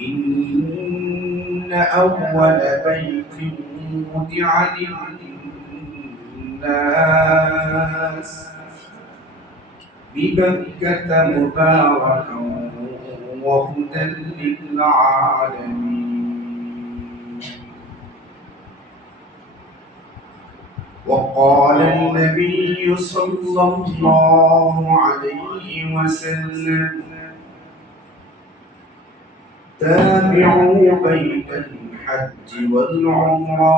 إن أول بيت وضع للناس ببكة مباركا وهدى للعالمين. وقال النبي صلى الله عليه وسلم: تابعوا بين الحج والعمرة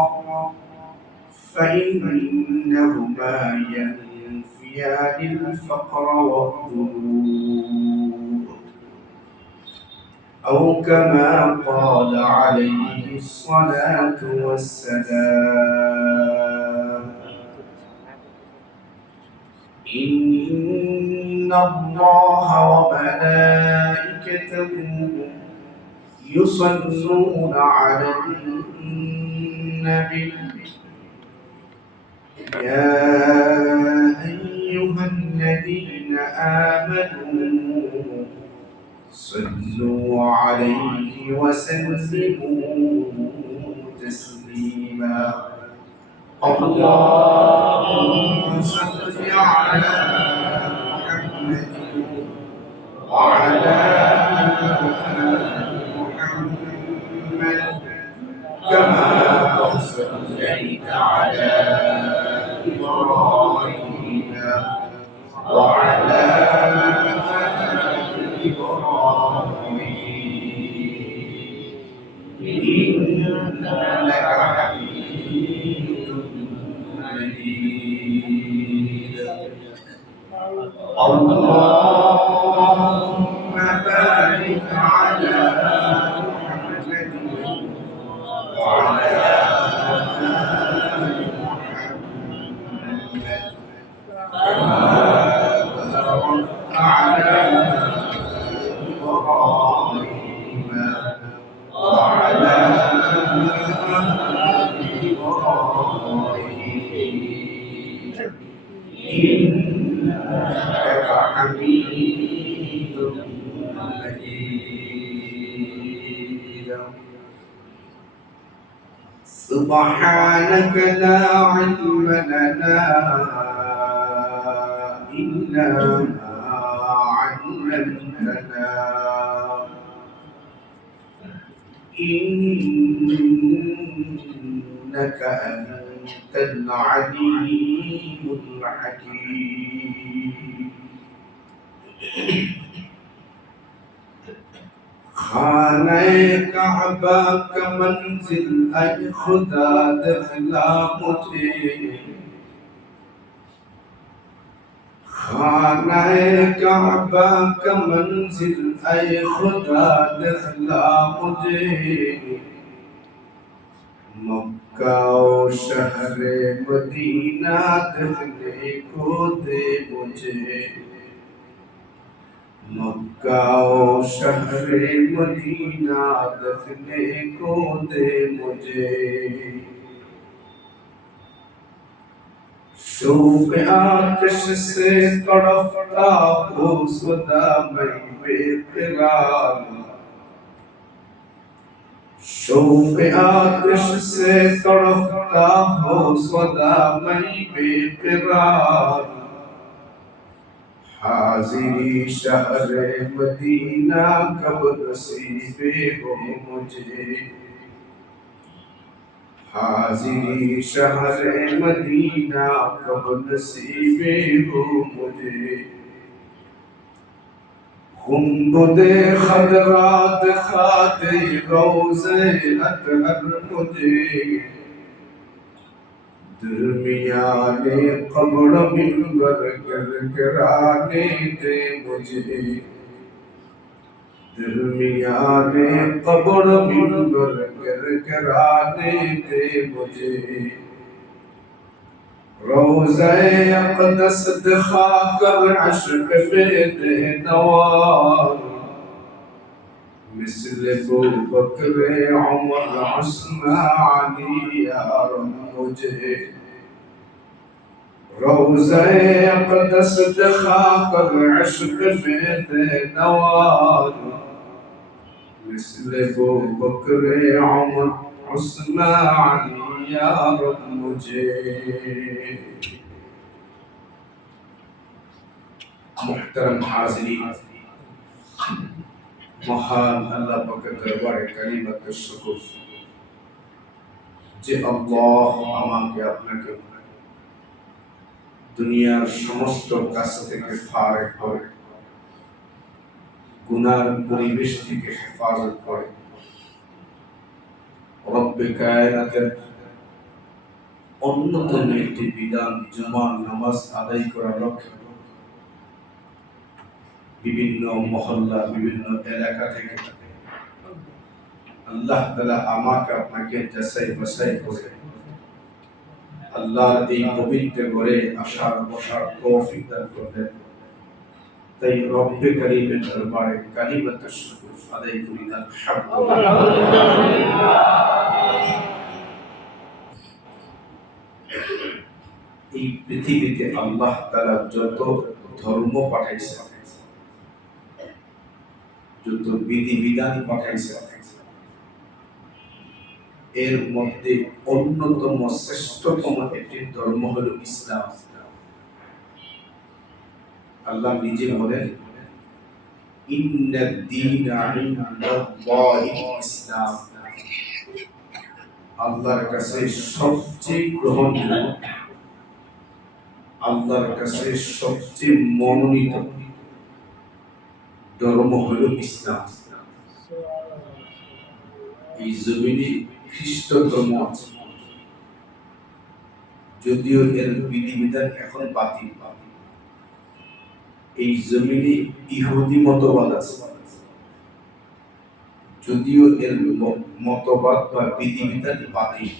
فإنهما ينفيان الفقر والذنوب، أو كما قال عليه الصلاة والسلام: إن الله وملائكته يصلون على النبي يا أيها الذين آمنوا صلوا عليه وسلموا تسليما. اللهم صل على محمد وعلى كما صليت على إبراهيم وعلى إبراهيم إنك حميد مجيد. اللهم بارك على محمد وعلى آل محمد كما باركت على إبراهيم وعلى آل إبراهيم إنك حميد مجيد. سبحانك لا علم لنا إلا ما علمتنا إنك أنت العليم الحكيم. खाने काबा का मंजिल ऐ खुदा दिखला मुझे, खाने काबा का मंजिल ऐ खुदा दिखला मुझे, मक्का और शहर मदीना देखने को दे मुझे, मक्का और शहर मदीना देखने को दे मुझे। शौक़ आतिश से तड़पता हो सदा मैं बेकरार, शौक़ आतिश से तड़पता हो सदा मैं बेकरार, हाज़िरी शहर मदीना कब नसीबे हो मुझे, हाज़िरी शहर मदीना कब नसीबे हो मुझे। गुंबदे खदरा दिखा दे रोज़े अतहर मुझे, दरमियाने कब्र मिंबर गिरगिराने दे मुझे, दरमियाने कब्र मिंबर गिरगिराने दे मुझे। रोज़े अक़दस दिखा कर अश्क में दे नवार, मिस्ल अबू बकर उमर उस्मान अली यार मुझे। रोज़े अक़दस दिखा कर अश्क में दे नवार, مثل ابو بکر عمر عثمان علی یا رب مجھے محترم حاضرین মহান আল্লাহ পাকের দরবারে কালিমাত শুকর যে আল্লাহ আমাকে আপনাকে দুনিয়ার সমস্ত কাজ থেকে ফারেক করে গুনার পরিবেশ থেকে হেফাজত করে রব্বে কায়নাতের অন্যতম একটি বিধান জুমার নামাজ আদায় করার লক্ষ্যে বিভিন্ন মহল্লা বিভিন্ন এলাকা থেকে আল্লাহ তাআলা আমাকে আপনাকে যাচাই বাছাই করে আল্লাহর এই পবিত্র ঘরে আসার বসার তৌফিক দান করলেন তাই রব্বে কারীমের দরবারে কালিমাত শুকর আদায় করি আলহামদুলিল্লাহ। এই পৃথিবীতে আল্লাহ তাআলা যত ধর্ম পাঠাইছে যত বিধিবিধান পাঠাইছে এর মধ্যে অন্যতম শ্রেষ্ঠতম একটি ধর্ম হলো ইসলাম। আল্লাহ নিজে বলেন ইন্নাদ দীনা ইনদাল্লাহিল ইসলাম, আল্লাহর কাছে সবচেয়ে গ্রহণযোগ্য আল্লাহর কাছে সবচেয়ে মনোনীত ধর্ম হলো ইসলাম। এই জমিনে খ্রিস্ট ধর্ম আছে, যদিও এর বিধিবিধান এখন বাতিল। এই জমিনে ইহুদি মতবাদ আছে, যদিও এর মতবাদ বা বিধিবিধান বাতিল,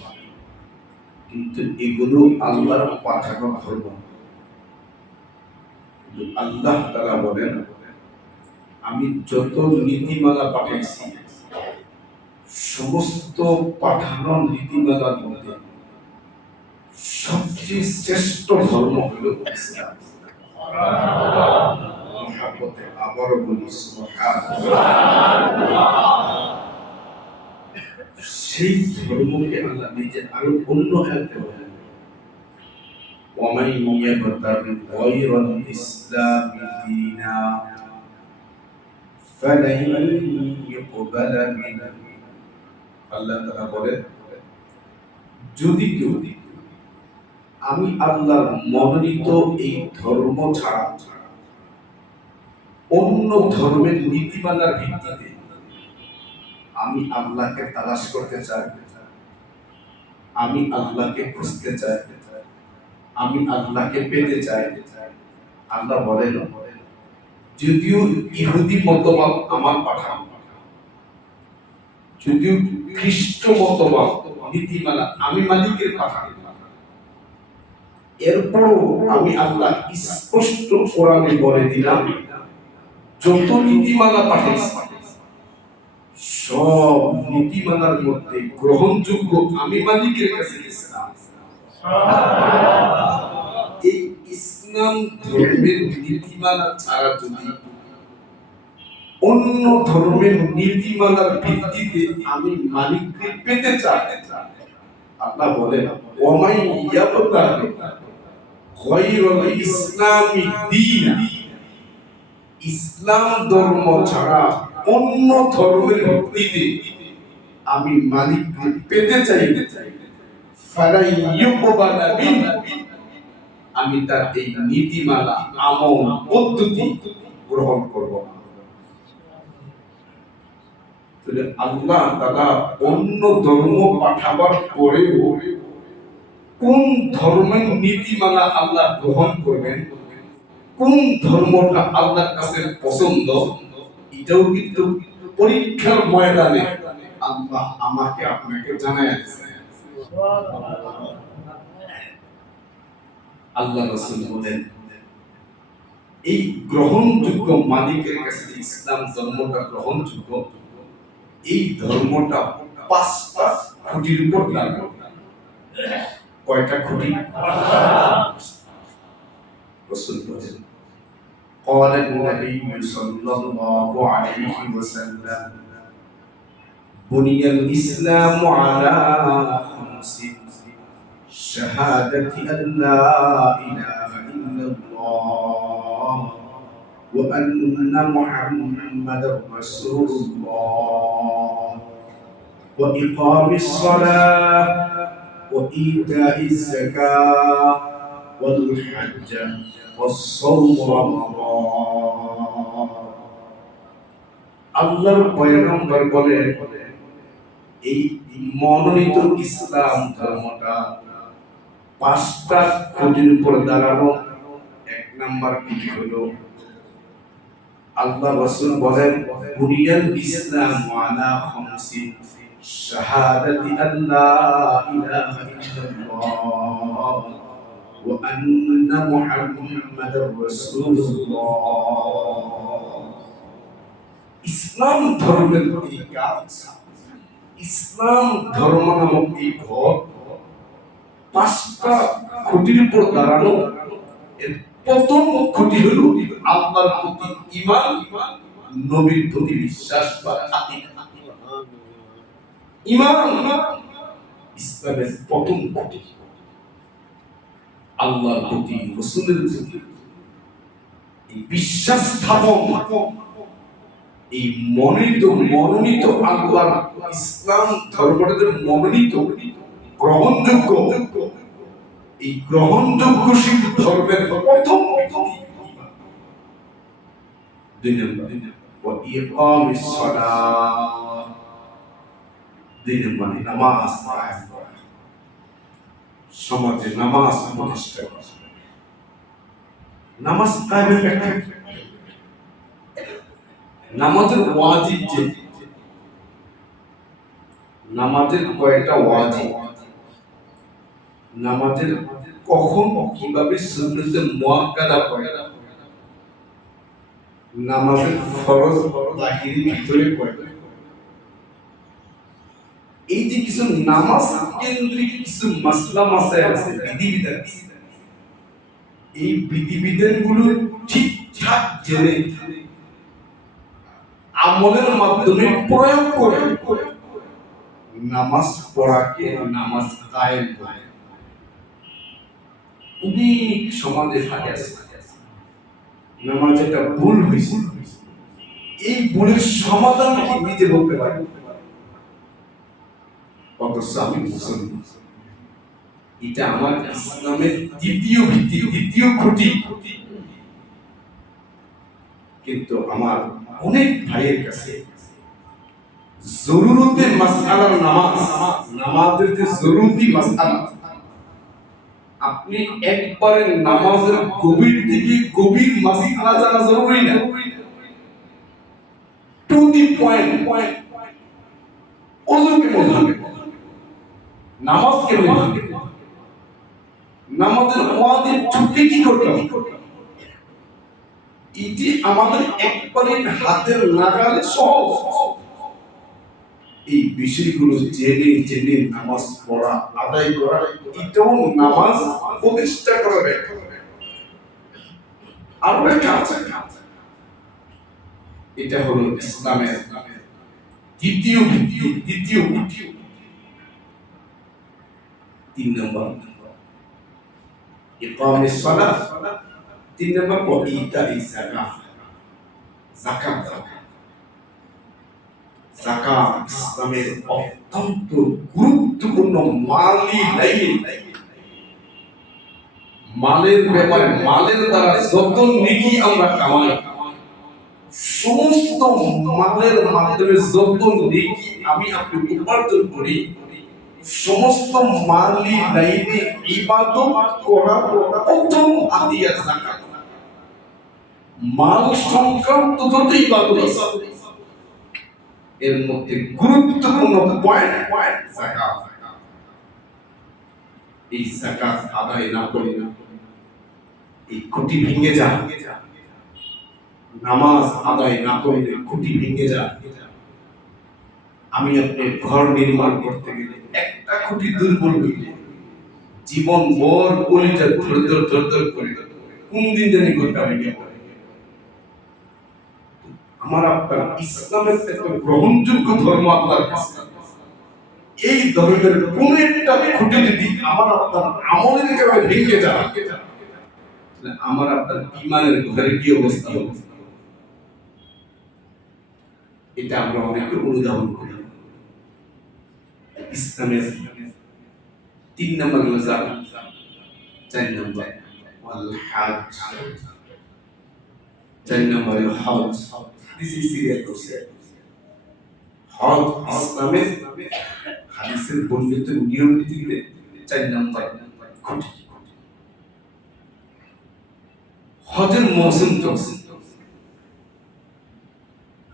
কিন্তু এগুলো আল্লাহর পাঠানো ধর্ম। আল্লাহ তাআলা বলেন আমি যত নীতিমালা পাঠাইছি সমস্ত পাঠানো নীতিমালার মধ্যে সবচেয়ে শ্রেষ্ঠ ধর্ম হলো ইসলাম। মহাব্বতে আবারও বলি সুবহানাল্লাহ। সেই ধর্মকে আল্লাহ নিজে আরো অন্য আয়াতে বলেন ওয়ামান ইয়াবতাগি গায়রাল ইসলামি দীনা ফালান ইউকবালা মিনহু। আল্লাহ তাআলা বলেন যদি কেউ আমি আল্লাহর মনোনীত এই ধর্ম ছাড়া অন্য ধর্মের নীতিমালার ভিত্তিতে আমি আল্লাহকে তালাশ করতে চাই, আমি আল্লাহকে খুঁজতে চাই, আমি আল্লাহকে পেতে চাই, আল্লাহ বলেন যদিও ইহুদি মতবাদ আমার পাঠানো, যদিও খ্রিস্ট মতবাদ নীতিমালা আমি মালিকের পাঠানো, এরপরও আমি আল্লাহ স্পষ্ট কোরআনে বলে দিলাম যত নীতিমালা পাঠাইছি সব নীতিমালার মধ্যে গ্রহণযোগ্য আমি মালিকের কাছে ইসলাম। এই ইসলাম ধর্মের নীতিমালা ছাড়া যদি অন্য ধর্মের নীতিমালার ভিত্তিতে আমি মালিককে পেতে চাই, আল্লাহ বলেন ওয়ামান ইয়াবতাগি গায়রাল ইসলামি দীনা, ইসলাম ধর্ম ছাড়া অন্য ধর্মের ভিত্তিতে আমি মালিককে পেতে চাই ফালান ইউকবালা মিনহু, আমি তার এই নীতিমালা আমল পদ্ধতি গ্রহণ করব না। তাহলে আল্লাহ তাআলা অন্য ধর্ম পাঠাবার পরেও কোন ধর্মের নীতিমালা আল্লাহ গ্রহণ করবেন, কোন ধর্মটা আল্লাহর কাছে পছন্দ, এটাও কিন্তু পরীক্ষার ময়দানে আল্লাহ আমাকে আপনাকে জানায় দিয়েছেন। আল্লাহ রাসূল বলেন এই গ্রহণযোগ্য মালিকের কাছে ইসলাম ধর্মটা গ্রহণযোগ্য, এই ধর্মটা পাঁচটা খুঁটির উপর দাঁড়ানো। কয়টা খুঁটি? রাসূল বলেন قال النبي صلى الله عليه وسلم بني الإسلام على خمس شهادة أن لا إله إلا الله وأن محمدا رسول الله وإقام الصلاة وإيتاء الزكاة والحج والصوم رمضان আল্লাহর পয়গম্বর বলেন এই মনোনীত ইসলাম ধর্মটা পাঁচটা খুঁটির উপর দাঁড়ানো। এক নাম্বার খুঁটি হলো আল্লাহ রাসূল বলেন বুনিয়াল ইসলাম আলা খামসিন শাহাদাতি আল্লা ইলাহা ইল্লাল্লাহ ওয়া আন্না মুহাম্মাদার রাসূলুল্লাহ। ইসলাম ধর্মের এই কাজ, ইসলাম ধর্ম নামক এই ঘর পাঁচটা খুঁটির উপর দাঁড়ানো। এর প্রথম খুঁটি হলো আল্লাহর প্রতি ঈমান, নবীর প্রতি বিশ্বাস বা আকীদা। ঈমান ইসলামের প্রথম খুঁটি। আল্লাহর প্রতি, রাসূলের প্রতি এই বিশ্বাস স্থাপন, এই মনোনীত আল্লাহর ইসলাম ধর্মটাদের মনোনীত গ্রহণযোগ্য, এই গ্রহণযোগ্যশীল ধর্মের প্রথম দুই নম্বর ইকামিস সালাহ, দুই নম্বর নামাজ কায়েম করা, সমাজে নামাজ প্রতিষ্ঠা করা। নামাজ কায়েমের ব্যাখ্যা, নামাজের ওয়াজিব যে, নামাজের কয়টা ওয়াজিব, নামাজের কখন কিভাবে সুন্নতে মুআক্কাদা পড়ে, নামাজের ফরজ জাহিরি ভিতরে পড়ে, এই যে কিছু নামাজ কেন্দ্রিক কিছু মাসলা মাসাইল আছে, বিধিবিধান, এই বিধিবিধানগুলো ঠিকঠাক জেনে আমলের মাধ্যমে প্রয়োগ করে নামাজ পড়াকে নামাজ কায়েম করে। অনেক সমাজে থাকে আছে নামাজ একটা ভুল হয়েছে, এই ভুলের সমাধান কি নিজে বলতে পারে, অথচ আমি মুসলমান। এটা আমার ইসলামের দ্বিতীয় ভিত্তি, দ্বিতীয় খুঁটি। কিন্তু আমার অনেক ভাইয়ের কাছে জরুরতে মাসআলা নামাজ, নামাজের যে জরুরি মাসআলা, আপনি একবারে নামাজের গভীর থেকে গভীর মাসআলা জানা জরুরি না, টু দি পয়েন্ট, ওযু কেমন হবে, নামাজ কেমন হবে, নামাজের ওয়াজিব ছুটি কি করতে হবে, এটি আমাদের একবারে হাতের নাগালে সহজ। এই বিষয়গুলো জেনে জেনে নামাজ পড়া, আদায় করা, এটাও নামাজ প্রতিষ্ঠা করা ব্যাখ্যা। আরো ব্যাখ্যা আছে, এটা হলো ইসলামের দ্বিতীয় ভিত্তি, দ্বিতীয় ভিত্তি। তিন নম্বর ইকামিস সালাহ, তিন নম্বর ইতাইস যাকাত, যাকাত। যাকাত ইসলামের অত্যন্ত গুরুত্বপূর্ণ মালি লাইন। মালের ব্যাপারে, মালের দ্বারা যত নেকি আমরা কামাই, সমস্ত মালের মাধ্যমে যত নেকি আমি আপনি উপার্জন করি, সমস্ত মালি লাইনে ইবাদত করার প্রথম হাতিয়ার যাকাত। মাল সংক্রান্ত যত ইবাদত আছে এর মধ্যে গুরুত্বপূর্ণ পয়েন্ট যাকাত। এই যাকাত আদায় না করলে এই খুঁটি ভেঙে যায়, নামাজ আদায় না করলে খুঁটি ভেঙে যায়। আমি আপনি ঘর নির্মাণ করতে গেলে একটা খুঁটি দুর্বল হইলে জীবন ভর কলিজা ধর করে কোন দিন জানি ঘরটা ভেঙে পড়ে। আমার আপনার ইসলামের একটা গ্রহণযোগ্য ধর্ম আল্লাহর কাছে, এই ধর্মের কোন একটা খুঁটে যদি আমার আপনার আমলের কারণে ভেঙে যায়, আমার আপনার ঈমানের ঘরে কি অবস্থা হবে? এটা আমরা অনেকে অনুধাবন করি। ইসলামের 3 নম্বর মাযহাব, 4 নম্বর ওয়াল হজ, 4 নম্বর হজ। This is serious question. হজ ইসলামের হাদিসের বর্ণিত নিয়ম নীতিতে 4 নম্বর খুঁটি। হজের মৌসুম চলছে।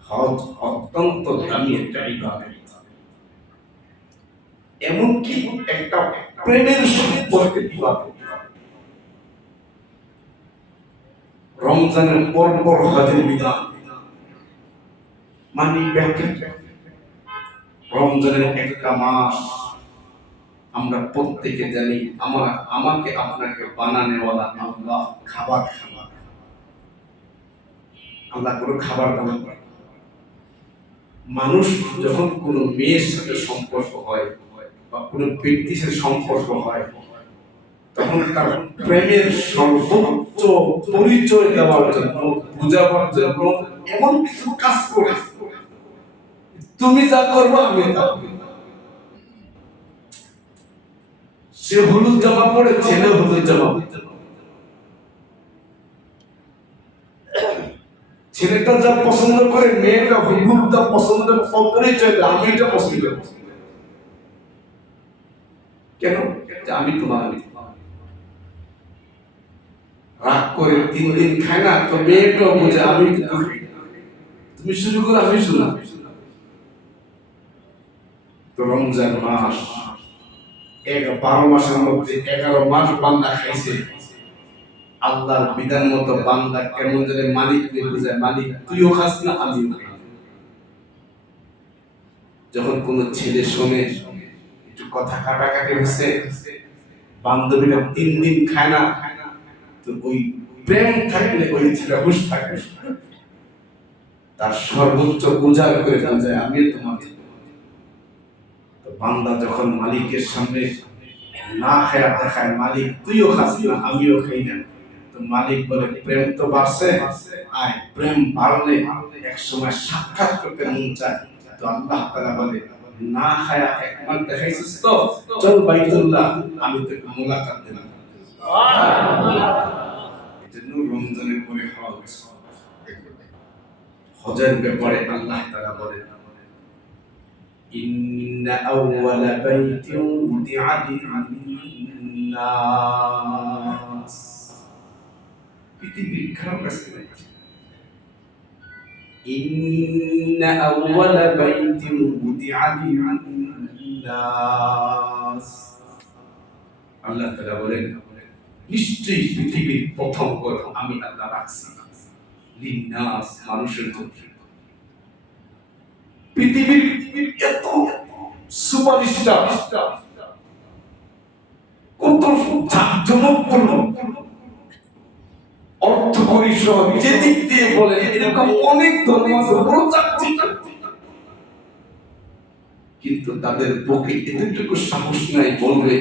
হজ অত্যন্ত দামি একটা ইবাদত, এমনকি একটা প্রেমের সম্পর্কের ইবাদত। রমজানের পর হজের বিধান মানে ব্যাখ্যা। রমজানের একটা মাস আমরা প্রত্যেকে জানি, আমাকে আপনাকে বানানেওয়ালা আল্লাহ। খাবার আল্লাহ কোনো খাবার দান করে। মানুষ যখন কোনো মেয়ের সাথে সম্পর্ক হয় বা কোনো ব্যক্তির সাথে সম্পর্ক হয়, তখন তার প্রেমের সর্বোচ্চ পরিচয় দেওয়ার জন্য, বুঝাবার জন্য এমন কিছু কাজ করে, তুমি যা করবো আমি তা। সে হলুদ জামা পরে, ছেলে হলুদ জামা, ছেলেটা যা পছন্দ করে মেয়েটা হলুদটা পছন্দ পরিচয় দেয়, আমি এটা পছন্দ করি। কেন? আমি তোমার রাগ করে 3 দিন খায় না তো মেয়েটাও বুঝে আমি কিন্তু খাই। তুমি শুরু করো, আমি শুরু। তো রমজান মাস 12 মাসের মধ্যে 11 মাস বান্দা খাইছে। আল্লাহর বিধান মতো বান্দা কেমন জানে মালিক বুঝে, মালিক তুইও খাস না আমিও খাই। যখন কোন ছেলে শোনে একটু কথা কাটাকাটি হচ্ছে, বান্ধবীরা 3 দিন খায় না, তো ওই প্রেম থাকলে ওই ছেলে হুশ থাকে, তার সর্বোচ্চ উজাড় করে যায় আমি তোমার। তো বান্দা যখন মালিকের সামনে না খায়া দেখায়, মালিক তুইও খাস না আমিও খাই না, তো মালিক বলে প্রেম তো বাড়ছে, আয় প্রেম বাড়লে এক সময় সাক্ষাৎ করতে মন চায়। তো আল্লাহ তাআলা বলে না খায়া একবার দেখাইছিস তো, চল বাইতুল্লাহ, আমি তোকে মোলাকাত দিলাম। এজন্য রমজানের পরে হজ। হজের ব্যাপারে আল্লাহ তাআলা বলেন ইন্না আউওয়ালা বাইতিন উদিআ লিন-নাস। পৃথিবীর খারাপ কাছে ইন্না আউওয়ালা বাইতিন উদিআ লিন-নাস। আল্লাহ তাআলা বলেন নিশ্চয়ই পৃথিবীর প্রথম ঘর আমি আল্লাহ রাখছি লিন-নাস, মানুষের জন্য। পৃথিবীর এত সুপারস্টার, কত জাঁকজমকপূর্ণ, অর্থ পরিসর যে দিক দিয়ে বলে এরকম অনেক ধর্ম আছে, কিন্তু তাদের পক্ষে এতটুকু সাহস নাই বলবে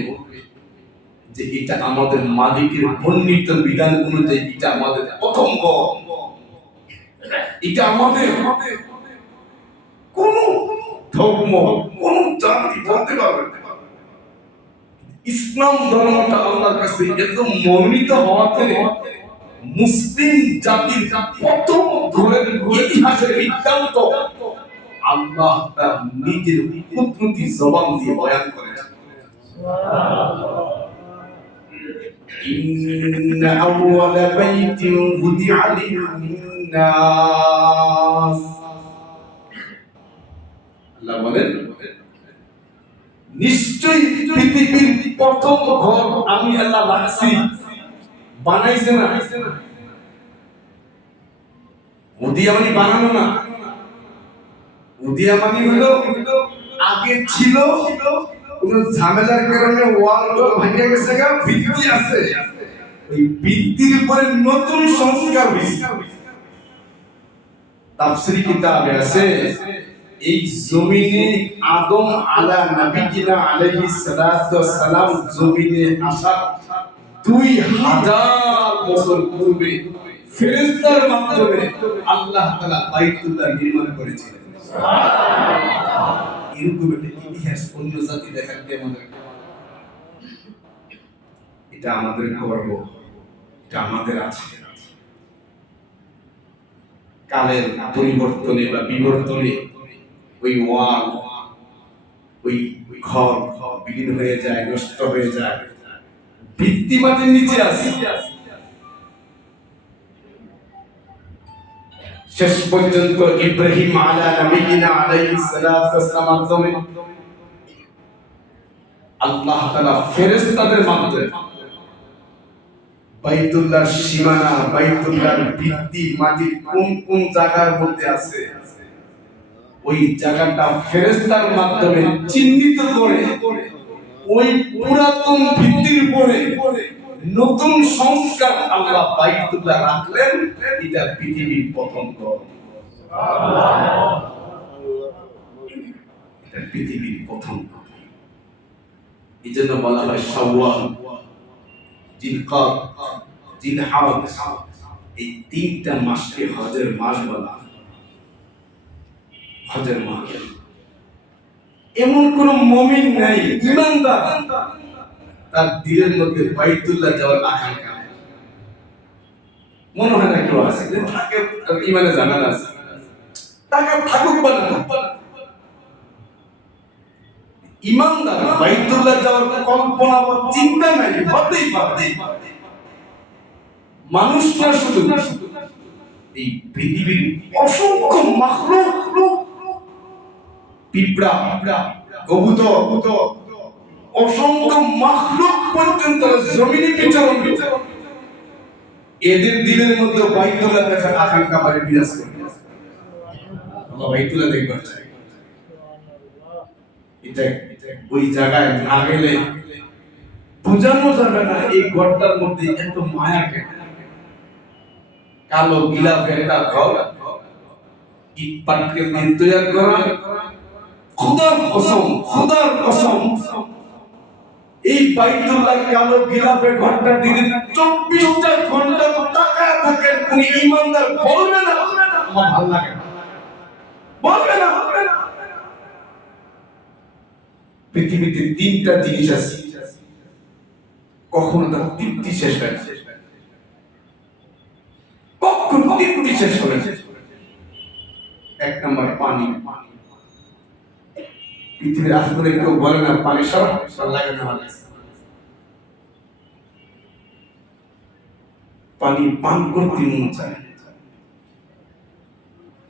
যে এটা আমাদের মালিকের বর্ণিত বিধান অনুযায়ী এটা আমাদের প্রথম ঘর, এটা আমাদের। কোন ধর্ম, কোন জাতি বলতে পারবে না। ইসলাম ধর্মটা আল্লাহর কাছে এত মনোনীত হওয়াতে মুসলিম জাতির প্রথম ঘরের ইতিহাসের বৃত্তান্ত আল্লাহ তার নিজের কুদরতি জবান দিয়ে বয়ান করেছেন। ইন্না আউওয়ালা বাইতিন উদিআ লিন-নাস। আল্লাহ বলেন নিশ্চয়ই পৃথিবীর প্রথম ঘর আমি আল্লাহ রাখছি, বানাইছে না। উদিয়া মানে বানানো না, উদিয়া মানে হলো আগে ছিল, কোন ঝামেলার কারণে ওয়াল ভেঙে গেছে, ভিত্তি আছে, ওই ভিত্তির উপরে নতুন সংস্কার হয়েছে। তাফসীর কিতাবে আছে এই জমিনে আদম আলা নবিয়িনা আলাইহিস সালাতু ওয়াস সালাম জমিনে আসা 2000 বছর পূর্বে ফেরেশতার মাধ্যমে আল্লাহ তাআলা বাইতুল্লাহ নির্মাণ করেছিলেন। সুবহানাল্লাহ। এরকম একটা ইতিহাস অন্য জাতি দেখাতে আমাদের, এটা আমাদের গর্ব, এটা আমাদের আছে। কালের পরিবর্তনে বা বিবর্তনে ওই ওয়াল, ওই ঘর বিলীন হয়ে যায়, নষ্ট হয়ে যায়, ভিত্তি মাটির নিচে আছে। শেষ পর্যন্ত ইব্রাহিম আলা নবিয়িনা আলাইহিস সালাতু ওয়াস সালাম মাধ্যমে আল্লাহ তাআলা ফেরেশতাদের মাধ্যমে বাইতুল্লাহর সীমানা, বাইতুল্লাহর ভিত্তি মাটি কোন কোন জায়গার মধ্যে আছে ওই জায়গাটা ফেরেশতার মাধ্যমে চিহ্নিত করে ওই পুরাতন ভিত্তির উপরে নতুন সংস্কার আল্লাহ বাইতুল্লাহ রাখলেন। এটা পৃথিবীর প্রথম ঘর, সুবহানাল্লাহ। এটা পৃথিবীর প্রথম ঘর। এজন্য বলা হয় শাওয়াল, জিলকাদ, জিলহজ, এই তিনটা মাসকে হজের মাস বলা হয়। হজের মাস। এমন কোন মুমিন নাই, ঈমানদার, তার দিলের মধ্যে বাইতুল্লাহ যাওয়ার আকাঙ্ক্ষা নাই। মনে হয় না কেউ আছে যে থাকে, ঈমানে জানান আছে, টাকা থাকুক বা না থাকুক, ঈমানদার বাইতুল্লাহ যাওয়ার কল্পনা বা চিন্তা নাই, হতেই পারে। মানুষ না শুধু, এই পৃথিবীর অসংখ্য মাখলুক, পিঁপড়া, কবুতর, অসংখ্য মাখলুক পর্যন্ত জমিনে বিচরণ করে, এদের দিলের মধ্যে বাইতুল্লাহ দেখার আকাঙ্ক্ষা বাড়ি বিরাজ করে। আল্লাহ বাইতুল্লাহ দেখবার চাই। এটা ওই জায়গায় না গেলে বোঝানো যাবে না এই ঘরটার মধ্যে এত মায়া কেন। কালো গিলাফে একটা ঘর, ইট পাটকে দিয়ে তৈরি করা, খোদার কসম এই বাইতুল্লাহ কালো গিলাফে ঘরটা দিনে 24টা ঘন্টা তাকায় থাকেন, কোন ঈমানদার বলবে না আমার ভালো লাগে না, বলবে না। পৃথিবীতে তিনটা জিনিস আছে কখনো তার তৃপ্তি শেষ হয় না, কখনো তৃপ্তি শেষ হয় না। এক নম্বর পানি। পৃথিবীর আসলে কেউ বলে না পানি সব লাগে না, পানি পান করতে মন চায়।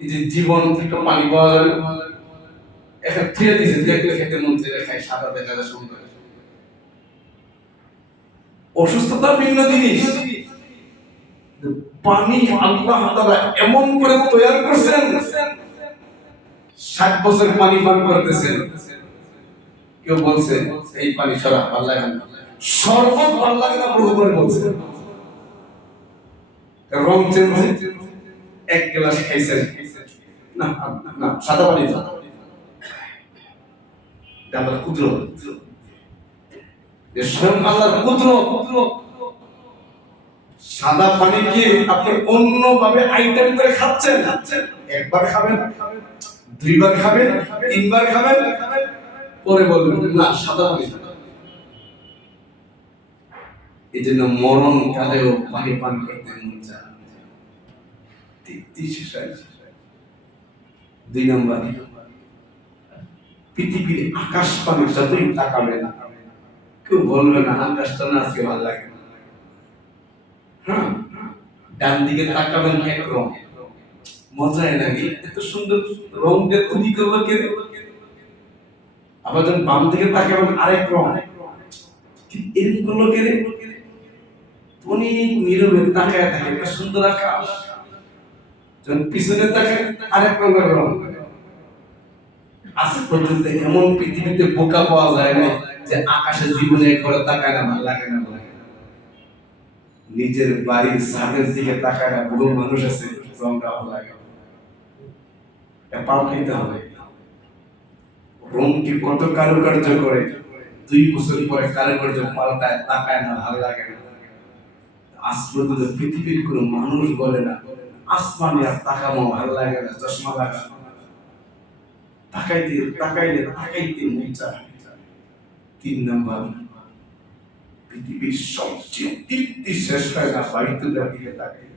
এই যে জীবন থেকে পানি পাওয়া যায়, এখন ফিরে দিয়েছে, দেখলে খেতে মন চায়, খাই, সাদা দেখা যায় সুন্দর। অসুস্থতা ভিন্ন জিনিস, পানি আল্লাহ তাআলা এমন করে তৈরি করেছেন, 60 বছর পানি পান করতেছেন। কেউ বলছে এই পানি সারা ভালো লাগে না, শরবত ভালো লাগে না, বহু করে বলছে। রং চেঞ্জ, এক গ্লাস খাইছেন, না না সাদা পানি দাও, এটা আল্লাহর কুদরত, স্বয়ং আল্লাহর কুদরত। সাদা পানি কি আপনি অন্য ভাবে আইটেম করে খাচ্ছেন? একবার খাবেন, দুইবার খাবেন, তিনবার খাবেন, পরে বলবেন না সাদা পানি। এই জন্য মরণ কালেও পানি পান করতে মন চায়। দুই নম্বর, পৃথিবীর আকাশ পানে যতই তাকাবেন কেউ বলবে না আকাশটা না আজকে ভালো লাগে। হ্যাঁ, ডান দিকে তাকাবেন এক রং, মজাই লাগে, এত সুন্দর রং দিয়ে তৈরি করলো কে। আবার যখন বাম দিকে তাকাবেন আরেক রং, এরকম করলো কে। অনেক নীরবে তাকায় থাকে, একটা সুন্দর আকাশ। যখন পিছনে তাকায় আরেক রঙের রং। আজ পর্যন্ত এমন পৃথিবীতে বোকা পাওয়া যায় না যে আকাশে জীবনে করে তাকায় না, ভালো লাগে না। নিজের বাড়ির ছাদের দিকে তাকায় না বহু মানুষ আছে, রংটা ভালো লাগে। পাল্টাইতে হবে। রোমকে কত কারুকার্য করে, 2 বছর পরে কারুকার্য পাল্টায়, তাকায় না, ভালো লাগে না। আজ পর্যন্ত পৃথিবীর কোনো মানুষ বলে না আসমানে আর তাকানো ভালো লাগে না, চশমা লাগা, তাকাইতে মন চায়। 3 নাম্বার, পৃথিবীর সবচেয়ে তৃপ্তি শেষ হয় না বাইতুল্লাহর দিকে তাকাই,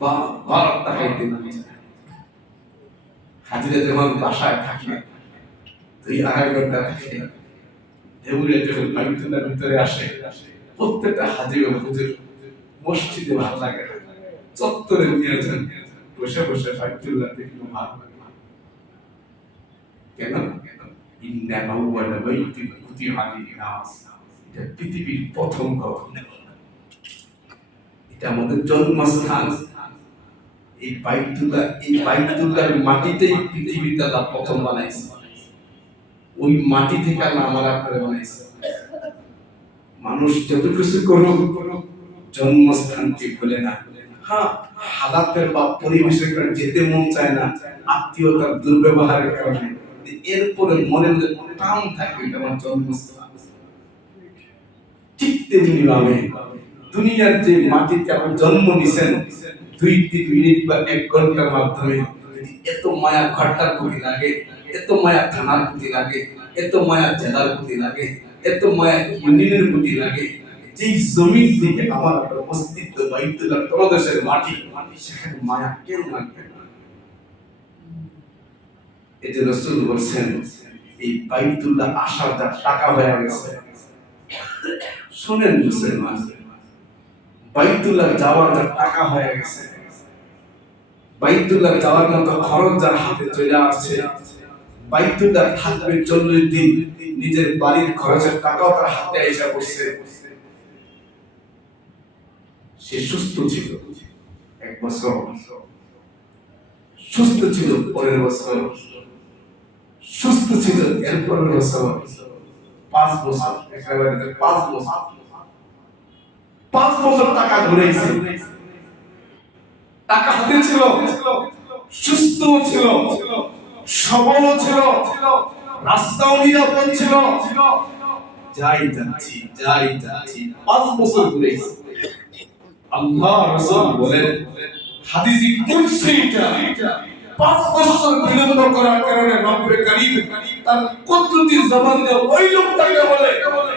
বারবার তাকাইতে মন চায়। হাজিরা যখন বাসায় থাকে 2-2.5 ঘন্টা থাকে, দেউলে যখন বাইতুল্লাহর ভিতরে আসে, প্রত্যেকটা হাজির হুজুর মসজিদে ভালো লাগে, চত্বরে নিয়ে যান, বসে বসে বাইতুল্লাহ দেখলে ভালো লাগে। কেন? ইন্না আউওয়ালা বাইতিন উযিআ লিন-নাস, এটা পৃথিবীর প্রথম ঘর, এটা আমাদের জন্মস্থান। এই বাইতুল্লাহর মাটিতেই পৃথিবীতে আল্লাহ প্রথম বানাইছে, ওই মাটি থেকে আল্লাহ আমাদের আপনারা বানাইছে। মানুষ যত কিছু করুক, জন্মস্থানকে ভুলে না। হ্যাঁ, হালাতের বা পরিবেশের কারণে যেতে মন চায় না, আত্মীয়তার দুর্ব্যবহারের কারণে, এরপরে মনের মধ্যে টান থাকে, এটা আমার জন্মস্থান। ঠিক তেমনি ভাবে দুনিয়ার যে মাটিতে আপনি জন্ম নিছেন, 2-3 মিনিট বা 1 ঘন্টার মাধ্যমে যদি এত মায়া ঘরটার প্রতি লাগে, এত মায়া থানার প্রতি লাগে, এত মায়া জেলার প্রতি লাগে, এত মায়া ইউনিয়নের প্রতি লাগে, যেই জমিন থেকে আমার একটা অস্তিত্ব বাইতুল্লাহ তলদেশের মাটি, সেখানে মায়া কেন লাগবে না? এই যে রাসূল বলেছেন, এই বাইতুল্লাহ আসার যা টাকা হয়ে গেছে, শুনেন মুসলমান, বাইতুল্লাহ যাওয়ার যা টাকা হয়ে গেছে, বাইতুল্লাহ যাওয়ার মতো খরচ যার হাতে চলে আসছে, বাইতুল্লাহ থাকবে 40 দিন, নিজের বাড়ির খরচের টাকাও তার হাতে এসে পড়ছে। সে সুস্থ ছিল 1 বছর, সুস্থ ছিল পরের বছর, সুস্থ ছিল এর পরের বছর, 5 বছর, একেবারে 5 বছর, 5 বছর টাকা ঘুরেছে, টাকা হাতে ছিল, সুস্থ ছিল, সবল ছিল, রাস্তাও নিরাপদ ছিল, যাই যাচ্ছি 5 বছর ঘুরেছে। আল্লাহ রাসূল বলেন, হাদিসে কুদসি, 5 বছর বিলম্ব করার কারণে রব্বে কারীম তার কুদরতি জবান দিয়ে ওই লোকটাকে বলে,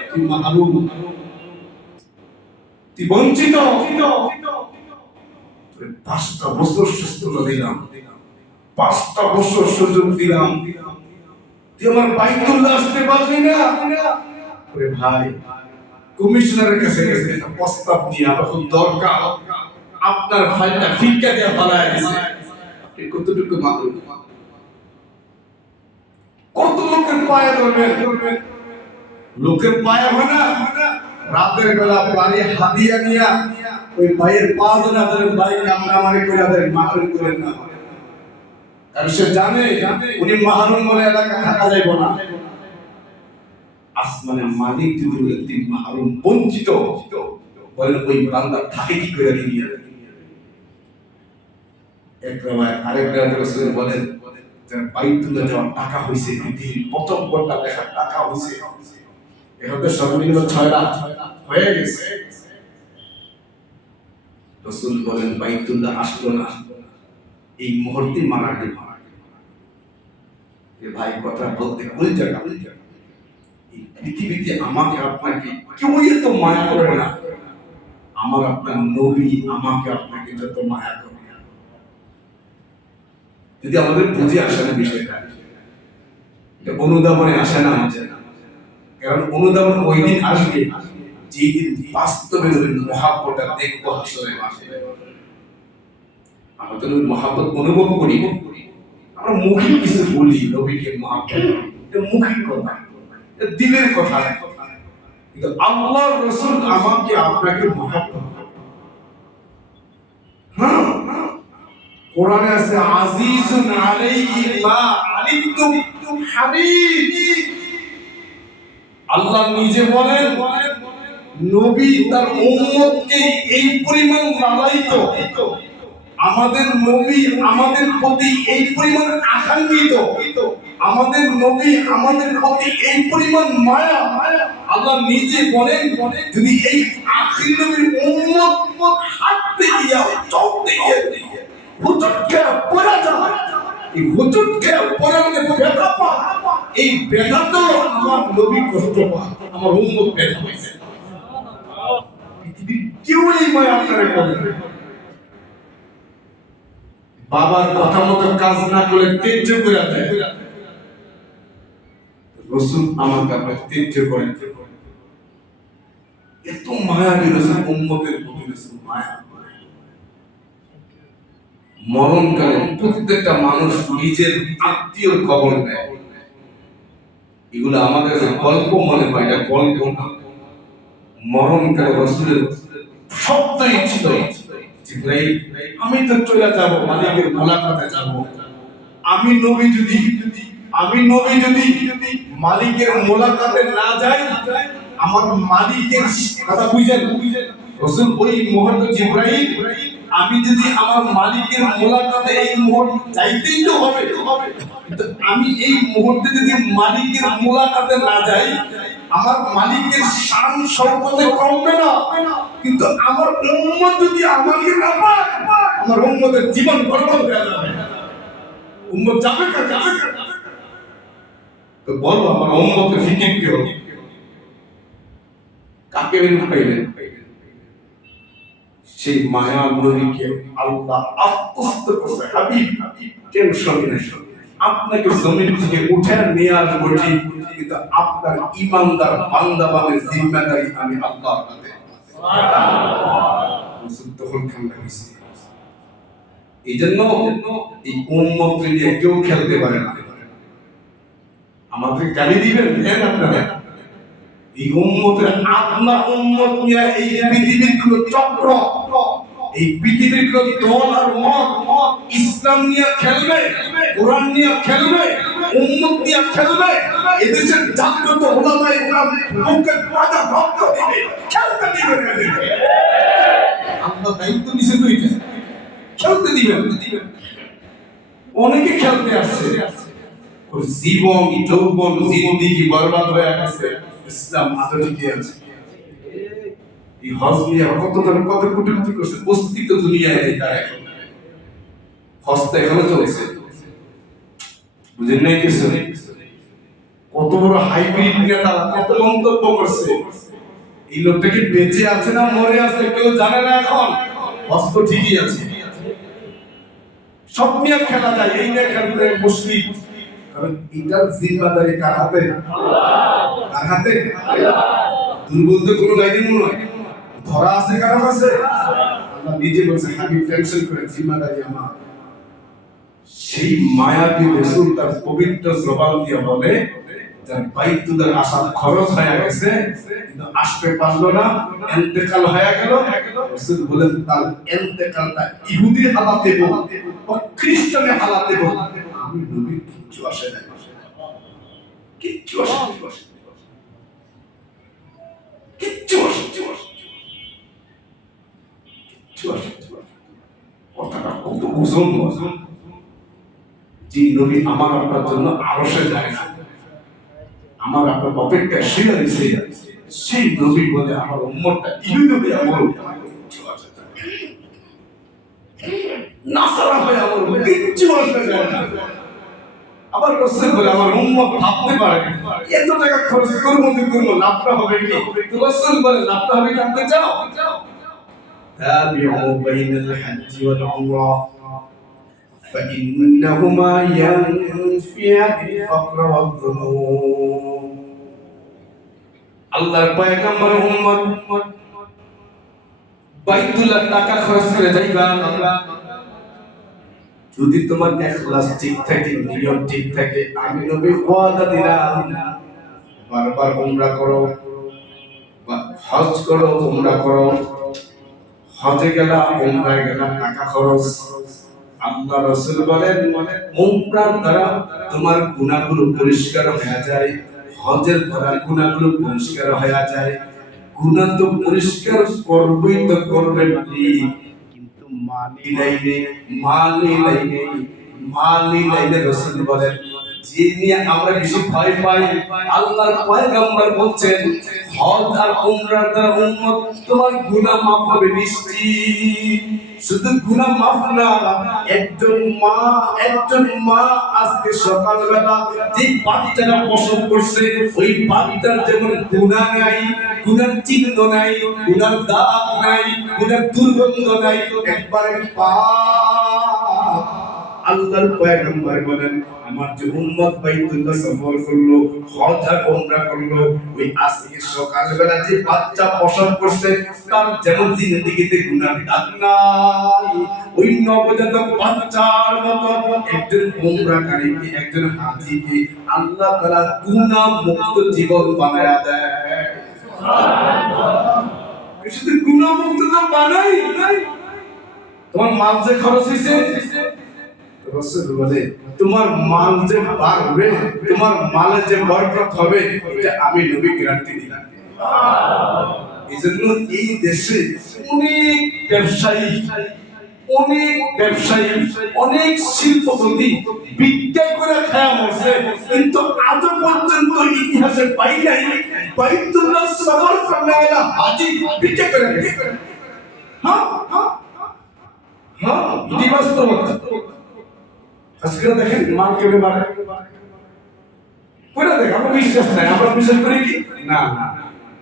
তুই মাহরুম, তুই বঞ্চিত, 5টা বছর সুস্থতা দিলাম, 5টা বছর সুযোগ দিলাম, তুই আমার বাইতুল্লাহ আসতে পারলি না। ওরে ভাই, কমিশনারের কাছে গেছে একটা প্রস্তাব নিয়ে, আমার খুব দরকার, আপনার ফাইলটা ফিক্কা দিয়ে বানায় দিয়েছে, আপনি কতটুকু মাহরুম? কত লোকের পায়ে ধরবেন? লোকের পায়ে হয় না, রাতের বেলা বাড়ি হাদিয়া নিয়া ওই ভাইয়ের পা ধরে ধরে ভাই কামড়ামারি করে ধরে মাহরুম করেন না, কারণ সে জানে উনি মাহরুম বলে এলাকা থাকা যাইব না। আসমানের মালিক যদি বলে তুই মাহরুম, বঞ্চিত, বলেন ওই বান্দা থাকে কি করে দুনিয়া? আরেক রাসূল বলেন, যার বাইতুল্লাহ যাওয়ার টাকা হইছে, পৃথিবীর প্রথম কোটা লেখার টাকা হইছে, এভাবে সর্বনিম্ন 6 লাখ হয়ে গেছে। রাসূল বলেন, বাইতুল্লাহ আসলো না, এই মুহূর্তে মারা গেল। এ ভাই কথা বলতে ভুল জায়গা, এই পৃথিবীতে আমাকে আপনাকে কেউ এত মায়া করে না, আমার আপনার নবী আমাকে আপনাকে যত মায়া করে। যদি আমাদের বুঝে আসে না বিষয়টা, এটা অনুধাবনে আসে না আমাদের, কারণ অনুধাবন ওই দিন আসবে যেই দিন বাস্তবে নবীর মহব্বতটা দেখবো হাসরের মাঠে। আমরা তো নবীর মহব্বত অনুভব করি, আমরা মুখে কিছু বলি নবীকে মহব্বত, এটা মুখের কথা, এটা দিলের কথা, কিন্তু আল্লাহর রাসূল আমাকে আপনাকে মহব্বত। হ্যাঁ, কোরআনে আছে আজিজুন আলাইহি মা আনিতুম হাবিব। আল্লাহ নিজে বলেন, নবী তার উম্মতকে এই পরিমাণ লালায়িত, আমাদের নবী আমাদের প্রতি এই পরিমাণ আকাঙ্ক্ষিত, আমাদের নবী আমাদের প্রতি এই পরিমাণ মায়া, আল্লাহ নিজে বলেন যদি এই আখির নবীর উম্মত হাঁটতে গিয়ে চলতে গিয়ে হুজুরকে পড়া যায়, এই হুজুরকে পড়ালে ব্যথা পায়, এই ব্যথা তো আমার নবী কষ্ট পায়, আমার উম্মত ব্যথা পাইছে। পৃথিবীর কেউ এই মায়া আপনারা করেন। বাবার কথা মতো কাজ না করলে তেজ্য করে দেয়, রাসূল আমার কাছে তেজ্য করেন। এত মায়া রসুল উম্মতের প্রতি, রসুল মায়া। মরণকালে প্রত্যেকটা মানুষ নিজের আত্মীয়র খবর নেয়। এগুলো আমাদের কাছে গল্প মনে হয়, এটা গল্প না। মরণকালে রাসূলের শব্দই ছিল, জিবরাইল আমি তো চলে যাব, মালিকের মোলাকাতে যাব। আমি নবী যদি মালিকের মোলাকাতে না যাই, আমার মালিকের কথা বুঝেন রাসূল ওই মুহূর্তে জিবরাইল, আমি যদি আমার মালিকের মোলাকাতে এই মুহূর্তে যাইতেই তো হবে, কিন্তু আমি এই মুহূর্তে যদি মালিকের মোলাকাতে না যাই, আমার মালিকের শান শওকতে কমবে না, কিন্তু আমার উম্মত যদি আমাকে না পায়, আমার উম্মতের জীবন বরবাদ হয়ে যাবে। উম্মত যাবে যাবে তো বলো, আমার উম্মতের ফিকির কি হবে? কাকে পাইলেন? সেই মায়া নবীকে আল্লাহ আত্মস্থ করছে। হাবিব টেনশন নেই, আপনাকে জমিন থেকে উঠে নিয়ে আসবো ঠিক, কিন্তু আপনার ঈমানদার বান্দাবাদের জিম্মাদারি আমি আল্লাহর হাতে। সুবহানাল্লাহ। তখন ঠান্ডা হয়েছে। এই জন্য এই উম্মতকে নিয়ে কেউ খেলতে পারে না। আমাদের গালি দিবেন দেন আপনারা, এই উম্মতের আপনার উম্মত নিয়ে এই পৃথিবীর কোন চক্র, এই পৃথিবীর কোন দল আর মত ইসলাম নিয়ে খেলবে, কোরআন নিয়ে খেলবে, উম্মত নিয়ে খেলবে, এদেশের জাগ্রত উলামায়ে কেরাম বুকে পাতা রক্ত দিবে, খেলতে দিবে না। আল্লাহ দায়িত্ব নিছে তো এটা, খেলতে দিবেন। অনেকে খেলতে আসছে, ওর জীবন যৌবন জিন্দেগি বরবাদ হয়ে গেছে, ইসলাম আজও টিকে আছে। এই হজ নিয়ে কত কটূক্তি করছে, অস্তিত্ব দুনিয়ায় নেই তার এখন। হজটা এখনো চলছে, বুঝেন নাই কিছু? কত বড় হাইব্রিড নিয়ে তারা কত মন্তব্য করছে। এই লোকটা কি বেঁচে আছে না মরে আছে কেউ জানে না এখন। হজ তো ঠিকই আছে, সব নিয়ে খেলা যায়, এই নিয়ে খেলতে মুশকিল। কারণ এটার জিম্মাদারি কার হাতে? কার হাতে? দুর্বল তো কোনো নাই দিন নয়, ধরা আছে কার কাছে? আল্লাহ নিজে বলছে হাবিব টেনশন করে, জিম্মাদারি আমার। সেই মায়াবী রাসূল তার পবিত্র জবান দিয়ে বলে, যার বাইতুল্লাহর আসা খরচ হয়ে গেছে কিন্তু আসতে পারলো না, ইন্তেকাল হয়ে গেল। রাসূল বলেন তার ইন্তেকালটা ইহুদির হালাতে হোক বা খ্রিস্টানের হালাতে হোক, আমি নবীর কিচ্ছু আসে না, কিচ্ছু আসে না, কিচ্ছু আসে না। কথাটা কত ওজন, যে নবী আমার আপনার জন্য আরশে যায় না, আমার আপনার অপেক্ষায় শুয়ে রয়েছে, সেই নবী বলে আমার উম্মতটা ইহুদি হয়ে আমার নাসারা হয়ে আমার কিচ্ছু আসবে না। আবার রাসূল বলে আমার উম্মত ভাবতে পারে এত টাকা খরচ করবো তো লাভটা হবে কি? রাসূল বলে লাভটা হবে জানতে চাও? তাবিউ বাইনাল হজ্জ ওয়াল উমরা فإنهما ينفيان الفقر والذنوب। আল্লাহর পয়গম্বর উম্মত বাইতুল্লাহ টাকা খরচ করে যাইবা, যদি তোমার ইখলাস ঠিক থাকে, নিয়ত ঠিক থাকে, আমি নবী ওয়াদা দিলাম বারবার উমরা করো বা হজ করো, উমরা করো, হজে গেলা উমরায় গেলা টাকা খরচ। আল্লাহ রাসূল বলেন উমরার দ্বারা তোমার গুনাহগুলো পরিষ্কার হয়ে যায়, হজের দ্বারা গুনাহগুলো পরিষ্কার হয়ে যায়। গুনাহ তো পরিষ্কার করবেই তো করবে, কিন্তু মালি লাইনে রাসূল বলেন যে নিয়ে আমরা বেশি ভয় পাই আল্লাহর পয়গম্বর বলছেন হজ আর উমরার দ্বারা উম্মত তোমার গুনাহ মাফ হবে নিশ্চিত। শুধু গুনাহ মাফ না, একজন মা আজকে সকালবেলা যে বাচ্চাটা প্রসব করছে ওই বাচ্চার যেমন গুনাহ নাই, গুনার চিহ্ন নাই, গুনার দাগ নাই, গুনার দুর্গন্ধ নাই, একবারে পাক। আল্লাহর পয়গম্বর বলেন আমার যে উম্মত বাইতুল্লাহ সফর করলো, হজ আর উমরা করলো, ওই আজকে সকালবেলা যে বাচ্চা প্রসব করছে তার যেমন জিন্দেগিতে গুনাহ দাগ নাই, ওই নবজাতক বাচ্চার মতো একজন উমরাকারীকে, একজন হাজীকে আল্লাহ তাআলা গুনাহ মুক্ত জীবন বানায়া দেয়। সুবহানাল্লাহ। শুধু গুনাহ মুক্ত তো বানাই নাই, তোমার মাল যে খরচ হইছে রাসূল বলে তোমার মাল যে বাড়বে, তোমার মালে যে বরকত হবে এটা আমি নবী গ্যারান্টি দিলাম। সুবহানাল্লাহ। এজন্য এই দেশে অনেক শিল্পপতি বিজ্ঞান করে খায়া মরছে, কিন্তু আজ পর্যন্ত ইতিহাসে পাই নাই বাইতুল্লাহ সফর করনে वाला হাজী বিজ্ঞান করে গেছে। হ্যাঁ এটি বাস্তবতা। আজকে দেখেন মাল কেবে বাড়ে পরে দেখ আমরা বিশ্বাস নাই, আমরা বিশ্বাস করি কি না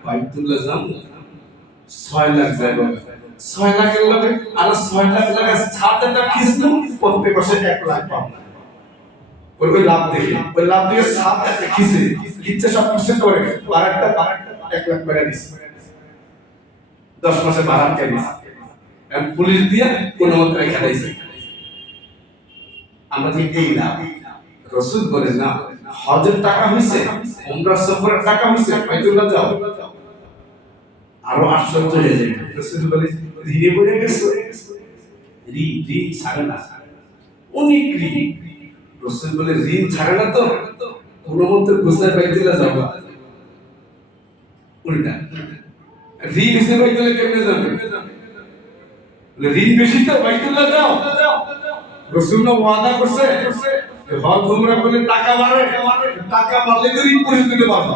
বাইতুল্লাহ যাম 6 লাখ যাবে, 6 লাখের লগে আর 6 লাখ লাগা ছাদটা খিসলু প্রত্যেক বছর 1 লাখ পাবো। ওই লাভ দেখে ছাদটা খিসে ইচ্ছে সব কিছু করে আরেকটা 1 লাখ করে দিছে, 10 মাসে বাড়ান কে দিছে, আর পুলিশ দিয়ে কোন মতে রেখে দিয়েছে। আমরা যে এই লাভ রাসূল বলেন না হজের টাকা হইছে, উমরা সফরের টাকা হইছে, বাইতুল্লাহ যাও আরো আশ্চর্য হয়ে যায়। রাসূল বলে ঋণে পড়ে গেছে, ঋণ ছাড়ে না, অনেক ঋণ। রাসূল বলে ঋণ ছাড়ে না তো কোনো মতে গোসায় বাইতুল্লাহ যাও, উল্টা ঋণ এসে বাইতুল্লাহ কেমনে যাবে, ঋণ বেশি তো বাইতুল্লাহ যাও। রাসূল ওয়াদা করছে হজ উমরা করলে টাকা বাড়ে, টাকা বাড়লে তো ঋণ পরিশোধ করতে পারবো।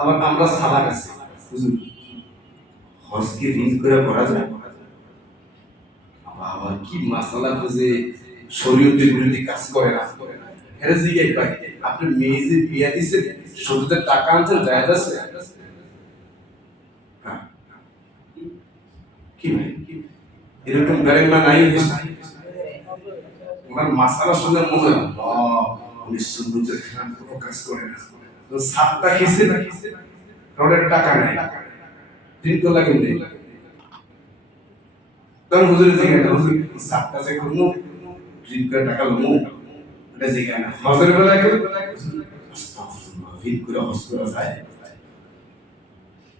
আবার আমরা সালাক আছে হুজুর হজ কি ঋণ করে করা যায়, বাবা কি মাসালা খুঁজে শরীয়তের বিরোধী কাজ করে না। এর জিজ্ঞাসা ভাই আপনি মেয়ে যে বিয়া দিছেন সুদের টাকা আনছেন জায়েজ আছে? কি ভাই এরকম গারেমা নাই আমার মাসালা শুনে মনে হয় উনি সুন্নতের খেলাফ কোনো কাজ করে না, তো সাতটা খেছে না রোডের টাকা নাই দিন তো লাগে নেই, তখন হুজুর জিজ্ঞাসা হুজুর সাতটা যে করবো ঋণ করে টাকা লমু এটা জিজ্ঞাসা না হজের বেলায় করে ঋণ করে হজ করা যায়,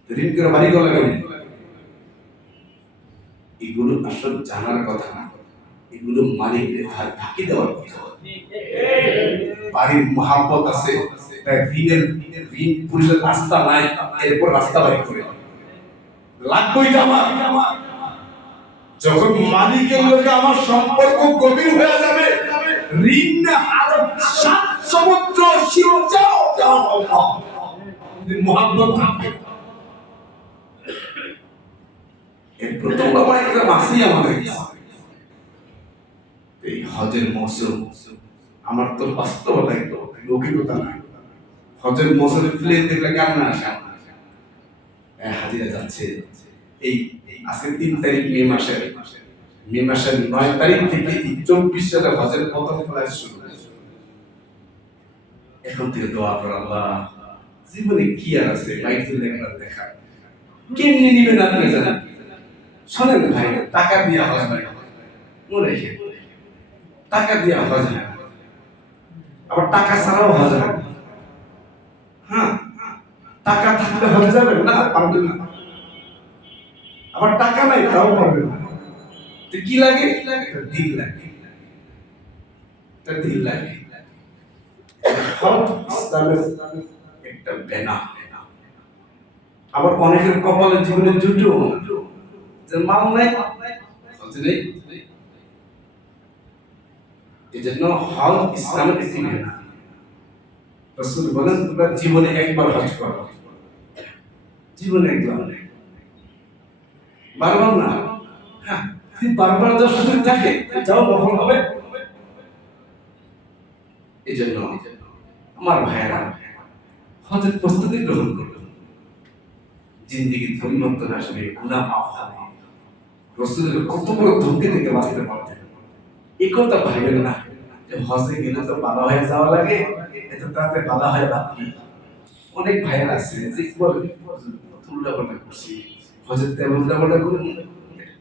ঋণ করে বাড়ি করা লাগে এগুলো আসল জানার কথা না, এগুলো মালিকের ফাঁকি দেওয়ার কথা। বাড়ির মহাব্বত আছে তাই ঋণ পরিশোধের রাস্তা নাই, এরপর রাস্তা বাইর করে লাগবেই আমার। যখন মালিকের লোকে আমার সম্পর্ক গভীর হয়ে যাবে ঋণ না আরো 7 সমুদ্র শিরোচাও দেওয়া হবে মহাব্বত থাকবে। এর প্রথম বাবাইকরা মাসি আমাদের এই হজের মৌসুম আমার তো বাস্তবতা একদম লৌকিকতা না, হজের মৌসুমে প্লেন দেখলে কান্না আসে, হাজিরা যাচ্ছে এই আজকে 3 তারিখ মে মাসের 9 তারিখ থেকে 24 সালে হজের প্রথম ফ্লাইট শুরু হয়েছে। এখন থেকে দোয়া কর আল্লাহ জীবনে কি আর আছে বাইতুল্লাহ একবার দেখা, কেমনে নিবেন আপনি জানেন? শোনেন ভাই টাকা দিয়ে হজ হয় মনে রেখে টাকা দিয়ে হজ হয়, আবার টাকা ছাড়াও হজ হয়। হ্যাঁ টাকা থাকলে হজে যাবেন না পারবেন না, আবার টাকা নাই তাও পারবেন না, তো কি লাগে দিল লাগে, দিল লাগে। হজ ইসলামের একটা বেনা, আবার অনেকের কপালে জীবনে জুটো যে মাল নাই হজ নেই। এই জন্য হজ ইসলামের একটি বিধান। রাসূল বলেন তোমরা জীবনে একবার হজ করো, জীবনে একবার, বারবার না। হ্যাঁ, বারবার যা সুযোগ থাকে যাও, নফল হবে। এই জন্য আমার ভাইয়েরা হজের প্রস্তুতি গ্রহণ করুন, জিন্দেগির পরিবর্তন আসবে, গুনাহ মাফ হবে। রাসূলের কত বড় ধমকি থেকে বাঁচতে পারতেন, এই কথা ভাইবেন না যে হজে গেলে তো বাধা হয়ে যাওয়া লাগে, এত তাতে বাধা হয়ে লাভ কি। অনেক ভাইয়েরা আছে যে বলে উল্টাপাল্টা করছি, হজের তেমন উল্টাপাল্টা করে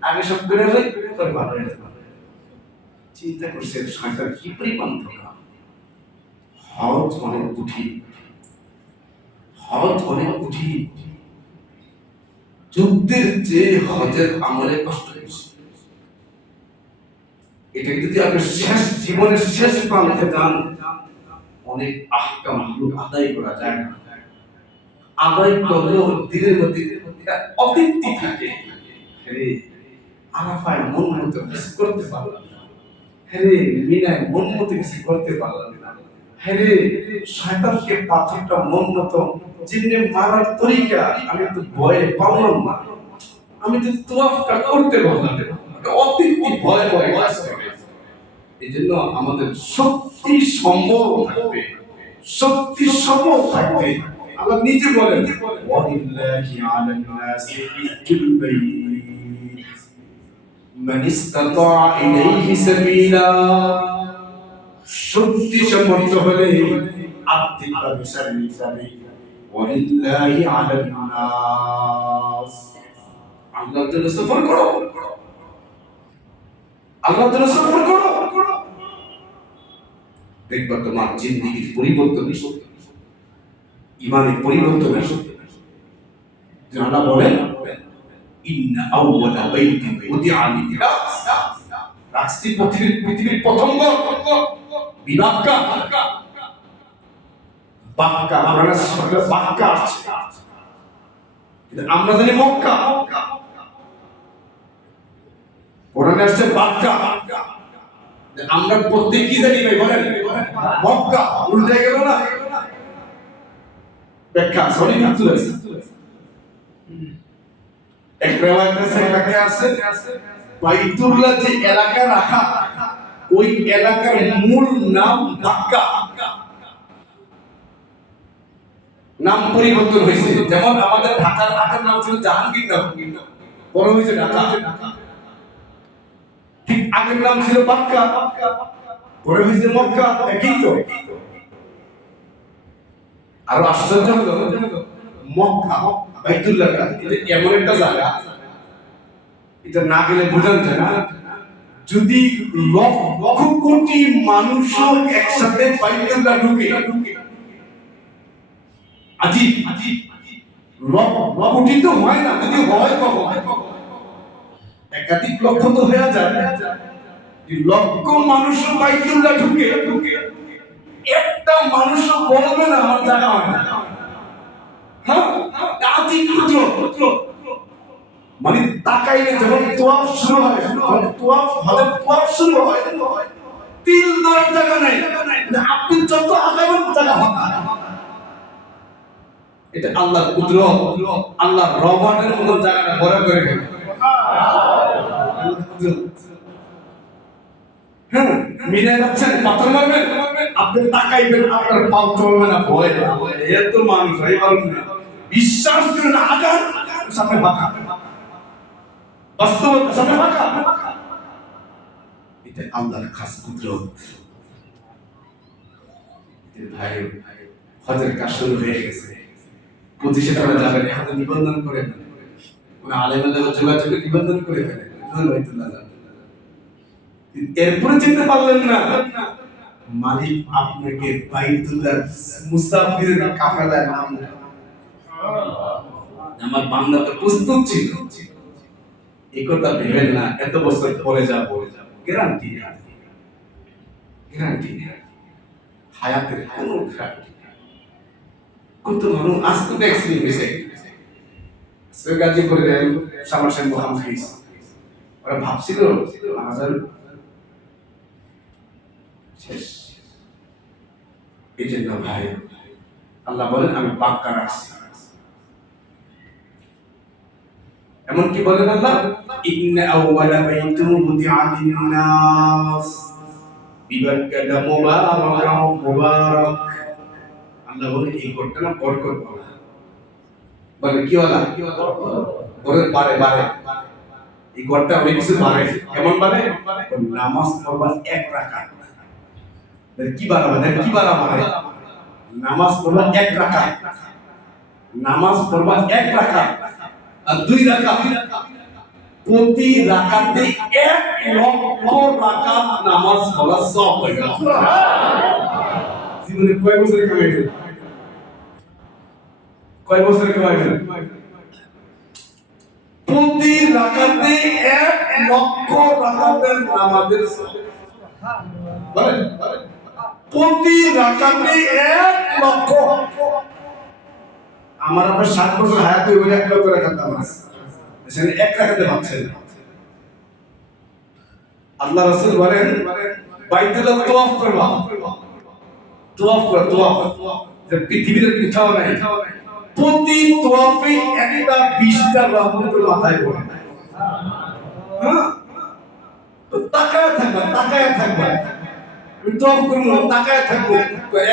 আগে সব করে হয়, পরে ভালো হয়ে যাবে। চিন্তা করছে শয়তান কি পরিমাণ ধোঁকা। হজ অনেক কঠিন, হজ অনেক কঠিন, যুদ্ধের যে হজের আমলে কষ্ট বেশি। এটা যদি আপনি শেষ জীবনের শেষ প্রান্তে যান, অনেক আহকাম আদায় করা যায় না। আদায় করলেও দিনের মধ্যে অতৃপ্তি থাকে। হ্যাঁ, আরাফায় মন মতো কিছু করতে পারলাম না, হ্যাঁ মিনায় মন মতো কিছু করতে পারলাম না, হ্যাঁ শয়তানকে পাথরটা মন মতো জিন্নে মারার তরিকা আমি তো ভয়ে পারলাম না, আমি তো তোয়াফটা করতে পারলাম না, অতৃপ্তি ভয়ে ভয়ে কাজ করে। এই জন্য আমাদের শক্তি সম্বল থাকবে, শক্তি সম্বল থাকবে। আল্লাহ নিজে বলেন ওয়ালিল্লাহি আলান নাসি হিজ্জুল বাইত মান ইসতাতা ইলাইহি সাবিলা। শক্তি সম্পন্ন হলে আত্মিকভাবে শারীরিকভাবে ওয়ালিল্লাহি আলান নাস, আল্লাহর জন্য সফর করো, আল্লাহর জন্য সফর করো, দেখবা তোমার জিন্দেগির পরিবর্তন এসে, ইমানের পরিবর্তন এসে। আল্লাহ বলেন ইন্না আউওয়ালা বাইতিন উদিআ লিন-নাস, রাষ্ট্রীয় পৃথিবীর প্রথম ঘর বিবাক্কা, বাক্কা, আমরা শব্দ বাক্কা আছে, কিন্তু আমরা জানি মক্কা, কোরআনে আসছে বাক্কা, আমরা প্রত্যেক কি জানি ভাই বলেন মক্কা, উল্টে গেল না ব্যাখ্যা সঠিক উত্তর আছে। এক রিওয়ায়াতে আছে বাইতুল্লাহ যে এলাকা রাখা, ওই এলাকার মূল নাম বাক্কা, নাম পরিবর্তন হয়েছে। যেমন আমাদের ঢাকার আগের নাম ছিল জাহাঙ্গীর, পরে হয়েছে ঢাকা। ঠিক আগের নাম ছিল বাক্কা, পরে হয়েছে মক্কা, একই তো। আর আশ্চর্য হলো মক্কা বাইতুল্লাহ এমন একটা জায়গা, এটা না গেলে বোঝান যায় না। যদি লক্ষ কোটি মানুষও একসাথে বাইতুল্লাহ ঢুকে, আজিব লক্ষ কোটি তো হয় না, যদি হয় কখন একাধিক লক্ষ তো হয়ে যায়, লক্ষ মানুষ বাইতুল্লাহ ঢুকে একটা মানুষ বলবে না আমার জায়গা হয় না। হ্যাঁ, মানে তাকাইলে যখন তোয়াফ শুরু হয়, তোয়াফ শুরু হয়, তিল দেওয়ার জায়গা নাই, আপনি যত আগাবেন জায়গা হবে। এটা আল্লাহর কুদরত, আল্লাহর রহমতের মতো জায়গাটা বড় করে গেল। হ্যাঁ, মিনায় যাচ্ছেন পাথর মারবেন, আপনি তাকাইবেন, আপনার পাও চলবে না, ভয় এত মানুষ হয় পারবেন না, বিশ্বাস করেন না, আগান সামনে ফাঁকা, বাস্তবতা সামনে ফাঁকা। এটা আল্লাহর খাস কুদরত। ভাই হজের কাজ শুরু হয়ে গেছে, 25-এ তারা যাবেন, এখন নিবন্ধন করে ফেলেন, কোন আলেমের যোগাযোগে নিবন্ধন করে ফেলেন, বাইতুল্লাহ যাবেন। এরপরে যেতে পারলেন না, মালিক আপনাকে বাইতুল্লাহ মুসাফিরের কাফেলায় নাম দেন। আমার বান্দা তো প্রস্তুত ছিল, এই কথা ভেবেন না এত বছর পরে যাব, গ্যারান্টি হায়াতের কোনো গ্যারান্টি। কত মানুষ আজ তো অ্যাক্সিডেন্ট হয়েছে, সে গাজীপুরের সামনাসামনি মোহাম খাইছে, ওরা ভাবছিল আমাদের শেষ। এই জন্য ভাই আল্লাহ বলেন আমি পাক্কা রাখছি। এমন কি বলেন আল্লাহ, ইন্না আউওয়ালা বাইতুন বুদিআ লিন-নাস বিবাক্কাতা মুবারাকান মুবারাক। আল্লাহ বলেন এই ঘরটা না বরকত ওয়ালা। বলে কি ওয়ালা? বলে বারে বারে এই ঘরটা অনেক কিছু বাড়ে। কেমন বাড়ে? নামাজ পড়বা এক রাকাত। কি বাড়াবে? কি বাড়াবে? নামাজ পড়বা এক রাকাত। নামাজ পড়বা এক রাকাত আর দুই রাকাত। প্রতি রাকাতে 1 লক্ষ রাকাত নামাজ পড়া সওয়াব হয়। সুবহানাল্লাহ। জীবনে কয় বছর কামাইছেন? কয় বছর কামাইছেন? প্রতি রাকাতে 1 লক্ষ রাকাতের নামাজের সওয়াব। বলেন প্রতি রাকাতে 1 লক্ষ। আমার আপনার 7 বছর হায়াতে হইলে 1 লক্ষ রাকাত নামাজ, সেখানে এক রাকাতে ভাবছেন। আল্লাহ রাসূল বলেন বাইতুল্লাহ তওয়াফ করবা, তওয়াফ কর, তওয়াফ যে পৃথিবীতে কোথাও নাই, প্রতি তওয়াফে একটা 20টা রহমতের মাথায় পড়ে। হ্যাঁ, তো তাকায় থাকবা, তাকায় থাকবা। আমি তওয়াফ করব, তাকায় থাকবো,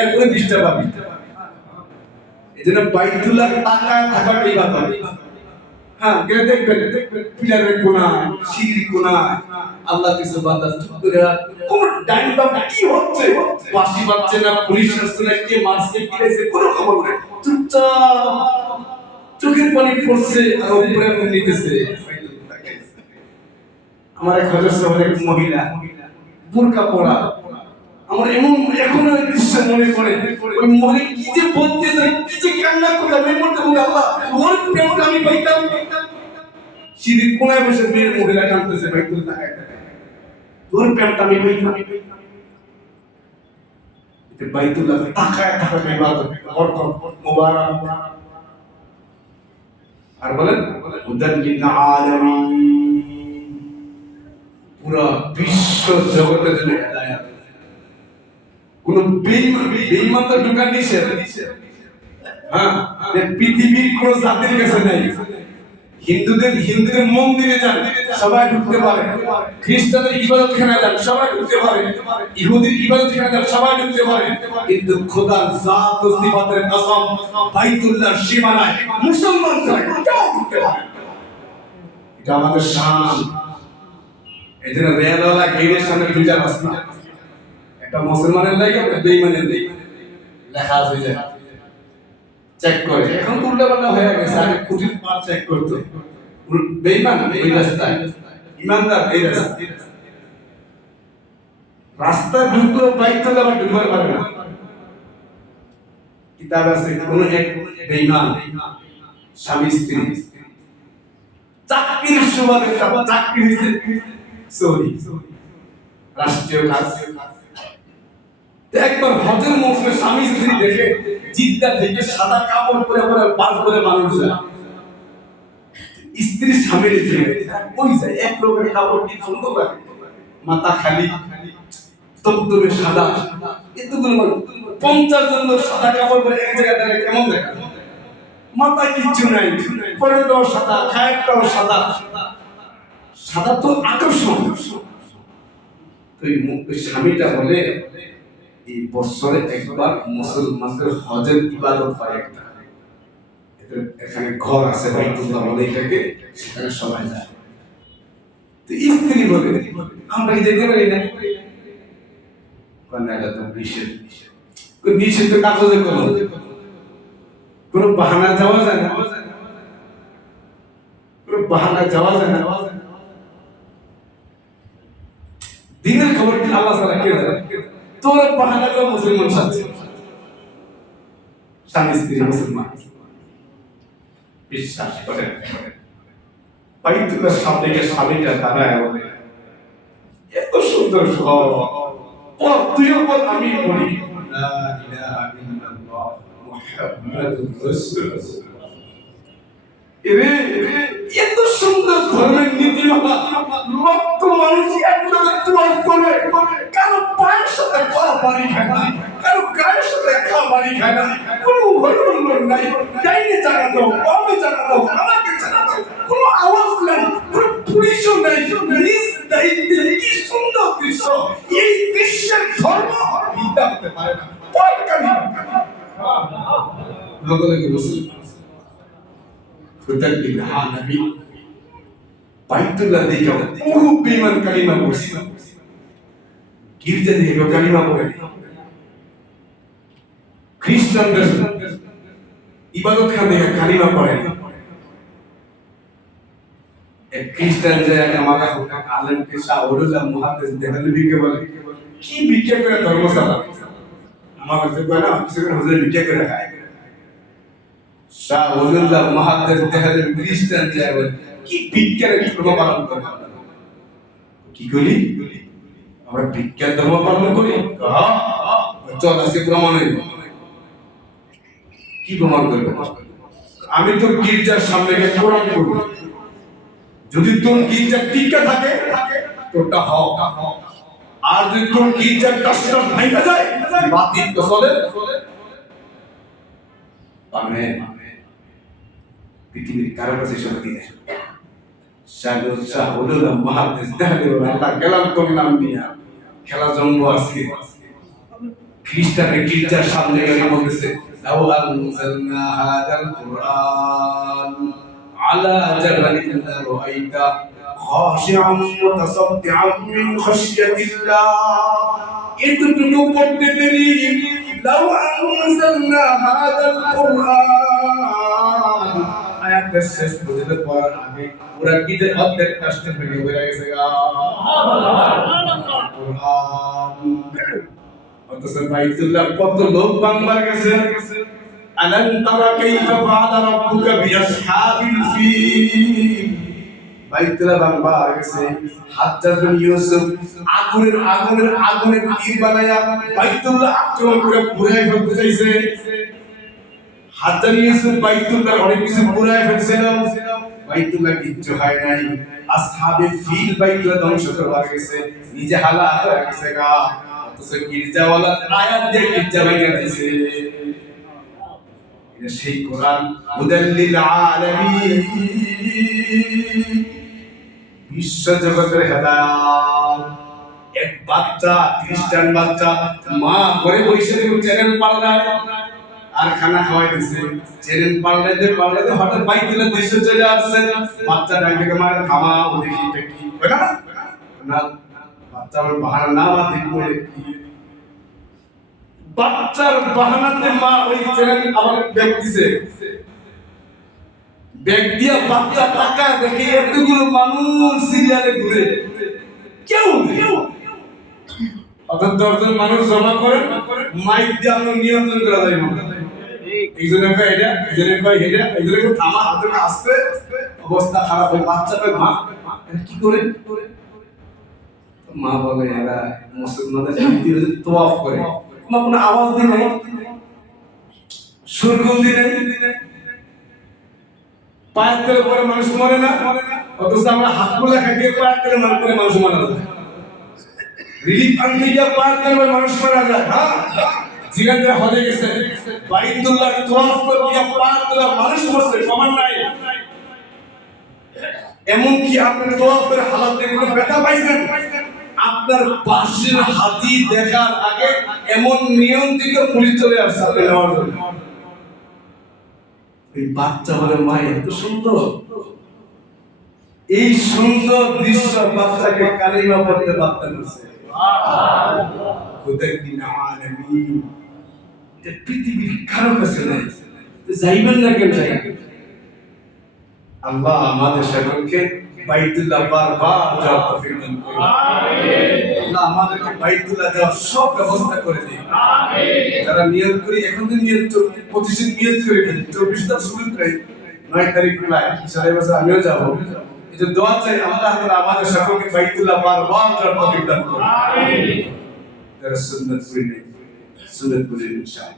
এরপরে 20টা পাবি। এজন্য বাইতুল্লাহ তাকায় থাকাটা ইবাদত। হ্যাঁ, গেলে দেখবেন পিলারের কোণায়, সিঁড়ির কোণায় আল্লাহ কিছু বান্দা চুপ করে কোন ডাইন বাম কি হচ্ছে, বাঁশি বাজছে না, পুলিশ আসছে না, কে মারছে কি হয়েছে কোনো খবর নাই, চুপচাপ চোখের পানি পড়ছে আর উপরে নিতেছে। আমার এক হযরত সাহেবের এক মহিলা বুরকা পরা, আমার এমন এখনো দৃশ্য মনে পড়ে। ওই মনে কি যে বলতেছে, কি যে কান্না করতে, আমি বলতে বলি আল্লাহ ওর প্রেমটা আমি পাইতাম। সিঁড়ির কোনায় বসে মেয়ের মহিলা কাঁদতেছে, ভাই তুই তাকায় তাকায়, তোর প্রেমটা আমি পাইতাম। এটা বাইতুল্লাহ তাকায় তাকায় ইবাদত, বরকত, মুবারাক। আর বলেন হুদাল লিল আলামিন, পুরো বিশ্ব জগতের জন্য হেদায়েত। কোন বেঈমান তো ঢোকার নিষেধ। হ্যাঁ, পৃথিবীর কোন জাতির কাছে নাই। হিন্দুদের মন্দিরে যান সবাই ঢুকতে পারে, খ্রিস্টানদের ইবাদতখানায় যান সবাই ঢুকতে পারে, ইহুদির ইবাদতখানায় যান সবাই ঢুকতে পারে, কিন্তু খোদার জাত ও সিফাতের কসম বাইতুল্লাহর সীমানায় মুসলমান ছাড়া কেউ ঢুকতে পারে না। এটা আমাদের শান। এজন্য রেলওয়ালা গেটের সামনে 2টা রাস্তা, একটা মুসলমানের লাগে, একটা বেঈমানের লাগে, লেখা আছে যে চেক করে। এখন তো উল্টাপাল্টা হয়ে গেছে, আগে কুটির পার চেক করতো, বেঈমান এই রাস্তায়, ইমানদার এই রাস্তায়। রাস্তা ঢুকলো বাইতুল্লাহ আবার ঢুকতে পারে না। কিতাব আছে কোন এক বেঈমান স্বামী স্ত্রী চাকরির সুবাদে চাকরি হয়েছে সরি রাষ্ট্রীয় কাজ, একবার হজের মৌসুমে স্বামী স্ত্রী দেখে জিদ্দা থেকে সাদা কাপড় পরে পরে বাস করে মানুষ যায়, স্ত্রী স্বামীর যে ওই যায় এক রকমের কাপড় কি সুন্দর লাগে, মাথা খালি তবতবে সাদা, এতগুলো 50 জন লোক সাদা কাপড় পরে এক জায়গায় দাঁড়িয়ে কেমন দেখা, মাথা কিচ্ছু নাই, পরেটাও সাদা, খায়টাও সাদা, সাদা তো আকর্ষণ। তো এই স্বামীটা বলে এই বছরে একবার মুসলমানদের হজের ইবাদত হয় একটা, এখানে ঘর আছে বাইতুল্লাহ বলে এটাকে, সেখানে সবাই যায়। তো স্ত্রী বলে আমরা কি যেতে পারি না, কন্যাটা তো নিষেধ, নিষেধ তো কাগজে কোনো বাহানা যাওয়া যায় না, কোনো বাহানা যাওয়া যায় না। দিনের খবর কি আল্লাহ ছাড়া কে জানে? তোর বাহানা করে মুসলমান সাথে স্বামী স্ত্রী মুসলমান বিশ্বাস করেন। বাইতুল্লাহর সামনে গিয়ে স্বামীটা দাঁড়ায় বলে এত সুন্দর ঘর, পর তুইও বল আমি বলি লা ইলাহা ইল্লাল্লাহ মুহাম্মাদুর রাসূলুল্লাহ। এরে এত সুন্দর ধর্মের নীতিমালা, লক্ষ মানুষ একসাথে তোয়াফ করে, কারো পায়ের সাথে পা বাড়ি খায় না, কারো গায়ের সাথে পা বাড়ি খায় না, কোনো হইহুল্লোড় নাই, ডাইনে জায়গা দাও, বামে জায়গা দাও, আমাকে জায়গা দাও, কোনো আওয়াজ নাই, কোনো পুলিশও নাই, নিজ দায়িত্বে কি সুন্দর দৃশ্য। এই দৃশ্যের ধর্ম বিদ্যা হতে পারে না, পরকারী লোকে লোকে বসে হুদাল লিল আলামিন। বাইতুল্লাহ দেখে বহু বেঈমান কালিমা পড়ছে, গির্জা দেখে কালিমা পড়ে, খ্রিস্টানদের ইবাদতখানা দেখে কালিমা পড়ে। এক খ্রিস্টান যে আমাকে আলেম কে শাহরুল্লাহ মুহাদ্দিস দেহলভিকে বলে কি ভিক্ষা করে ধর্ম চালা, আমার কাছে কয় না কিছু করে হুজুর ভিক্ষা করে খায়। শাহরুল্লাহ মুহাদ্দিস দেহলভি খ্রিস্টান যায় বলে কি ভিক্ষার ধর্ম পালন করে, কি করি আমরা ভিক্ষার ধর্ম পালন করি। চল আজকে প্রমাণ হইব। কি প্রমাণ করবে? আমি তো গির্জার সামনে গিয়ে কোরআন পড়ব, যদি তোর গির্জা টিকা থাকে তোরটা হও, আর যদি তোর গির্জার টাসটা ভাঙা যায় বাতিল তো চলে। আমেন। পৃথিবীর কারো কাছে শক্তি নেই। শাহরুল্লাহ মুহাদ্দিস দেহলভি আল্লাহ গেলাম তোর নাম নিয়ে খেলা জন্ম আজকে খ্রিস্টানের গির্জার সামনে গিয়ে বলতেছে লাউ আনজালনা হাদাল কুরআন আলা জাবালিন লারাআইতা খাশিআন মুতাসাদ্দিআন মিন খাশিয়াতিল্লাহ। এতটুকু পড়তে দেরি, লাউ আনজালনা হাদাল কুরআন আয়াতের শেষ পর্যন্ত পড়ার আগে পুরা গীতের অর্ধেক কষ্ট ভেঙে বের হয়ে গেছে। অথচ বাইতুল্লাহ কত লোক বাংলার গেছে। আলাম তারা কাইফা ফাআলা রাব্বুকা বিআসহাবিল ফিল। বাইতুল্লাহ বাংলার গেছে। হাজ্জাজ বিন ইউসুফ আগুনের তীর বানায়া বাইতুল্লাহ আক্রমণ করে পুরাই ফেলতে চাইছে। হাজ্জাজ ইউসুফ বাইতুল্লাহ অনেক কিছু পুরাই ফেলছিল, বাইতুল্লাহ কিচ্ছু হয় নাই। আসহাবে ফিল বাইতুল্লাহ ধ্বংস করবার গেছে, নিজে হালাক হয়ে গেছে গা। অথচ গির্জাওয়ালা আয়াত দিয়ে গির্জা ভেঙে দিয়েছে। এটা সেই কোরআন হুদাল লিল আলামিন, বিশ্ব জগতের হেদায়েত। এক বাচ্চা খ্রিস্টান বাচ্চা মা ঘরে বসে চ্যানেল পাল্টায় আর খানা খাওয়াই দিছে। চ্যানেল পাল্টাইতে হঠাৎ বাইতুল্লাহ দৃশ্য চলে আসছে। বাচ্চা ডাকে মারে থামা, ও দেখি এটা কি না না, বাচ্চা আমার বাহানা না মা দেখি বলে বাচ্চার বাহানাতে মা ওই চ্যানেল আবার ব্যাগ দিছে। ব্যাগ দিয়া বাচ্চা টাকা দেখে এতগুলো মানুষ সিরিয়ালে ঘুরে, কেউ অর্থাৎ 10 জন মানুষ জমা করে মাইক দিয়ে আমরা নিয়ন্ত্রণ করা যায় না। এইজন্য এটা এইজন্য এটা এইজন্য থামা হাতে আসতে অবস্থা খারাপ হয়। বাচ্চাটা মা কি করে মা বলে এরা মুসলমানদের জাতির তওয়াফ করে, মা কোনো আওয়াজ দি নাই, সুরগুল দি নাই, পায়ের তলে পরে মানুষ মরে না। অথচ আমরা হাত গুলা খাটিয়ে পায়ের তলে মানুষ মারা যায়, রিলিফ আনতে গিয়ে পায়ের তলে মানুষ মারা যায়। হ্যাঁ, জিগাতে হয়ে গেছে বাইতুল্লাহ তওয়াফ করে গিয়ে পায়ের তলে মানুষ মরছে, সমান নাই। এমন কি আপনি তওয়াফের হালাত দেখে কোনো ব্যথা পাইছেন? আপনার পাশের হাতি দেখার আগে এমন নিয়ন্ত্রিত পুলিশ চলে আসছে আপনি নেওয়ার জন্য। এই বাচ্চা বলে মা এত সুন্দর, এই সুন্দর দৃশ্য বাচ্চাকে কালিমা পড়তে বাধ্য করছে। হুদাল লিল আলামিন, এটা পৃথিবীর কারো কাছে নাই, যাইবেন না কেন যাই। আল্লাহ আমাদের সকলকে বাইতুল্লাহ বারবার যাওয়ার তৌফিক দান করুন। আমিন। আল্লাহ আমাদেরকে বাইতুল্লাহ যাওয়ার সব ব্যবস্থা করে দিন। আমিন। যারা নিয়ত করি এখন তো নিয়ত 25 নিয়ত করে ফেলি, 24 তারিখ শুরু করে 9 তারিখ জুলাই সারা বছর আমিও যাব। এই যে দোয়া চাই আল্লাহ তাআলা আমাদের সকলকে বাইতুল্লাহ বারবার যাওয়ার তৌফিক দান করুন। আমিন। যারা সুন্নাত পড়ে ইনশাআল্লাহ।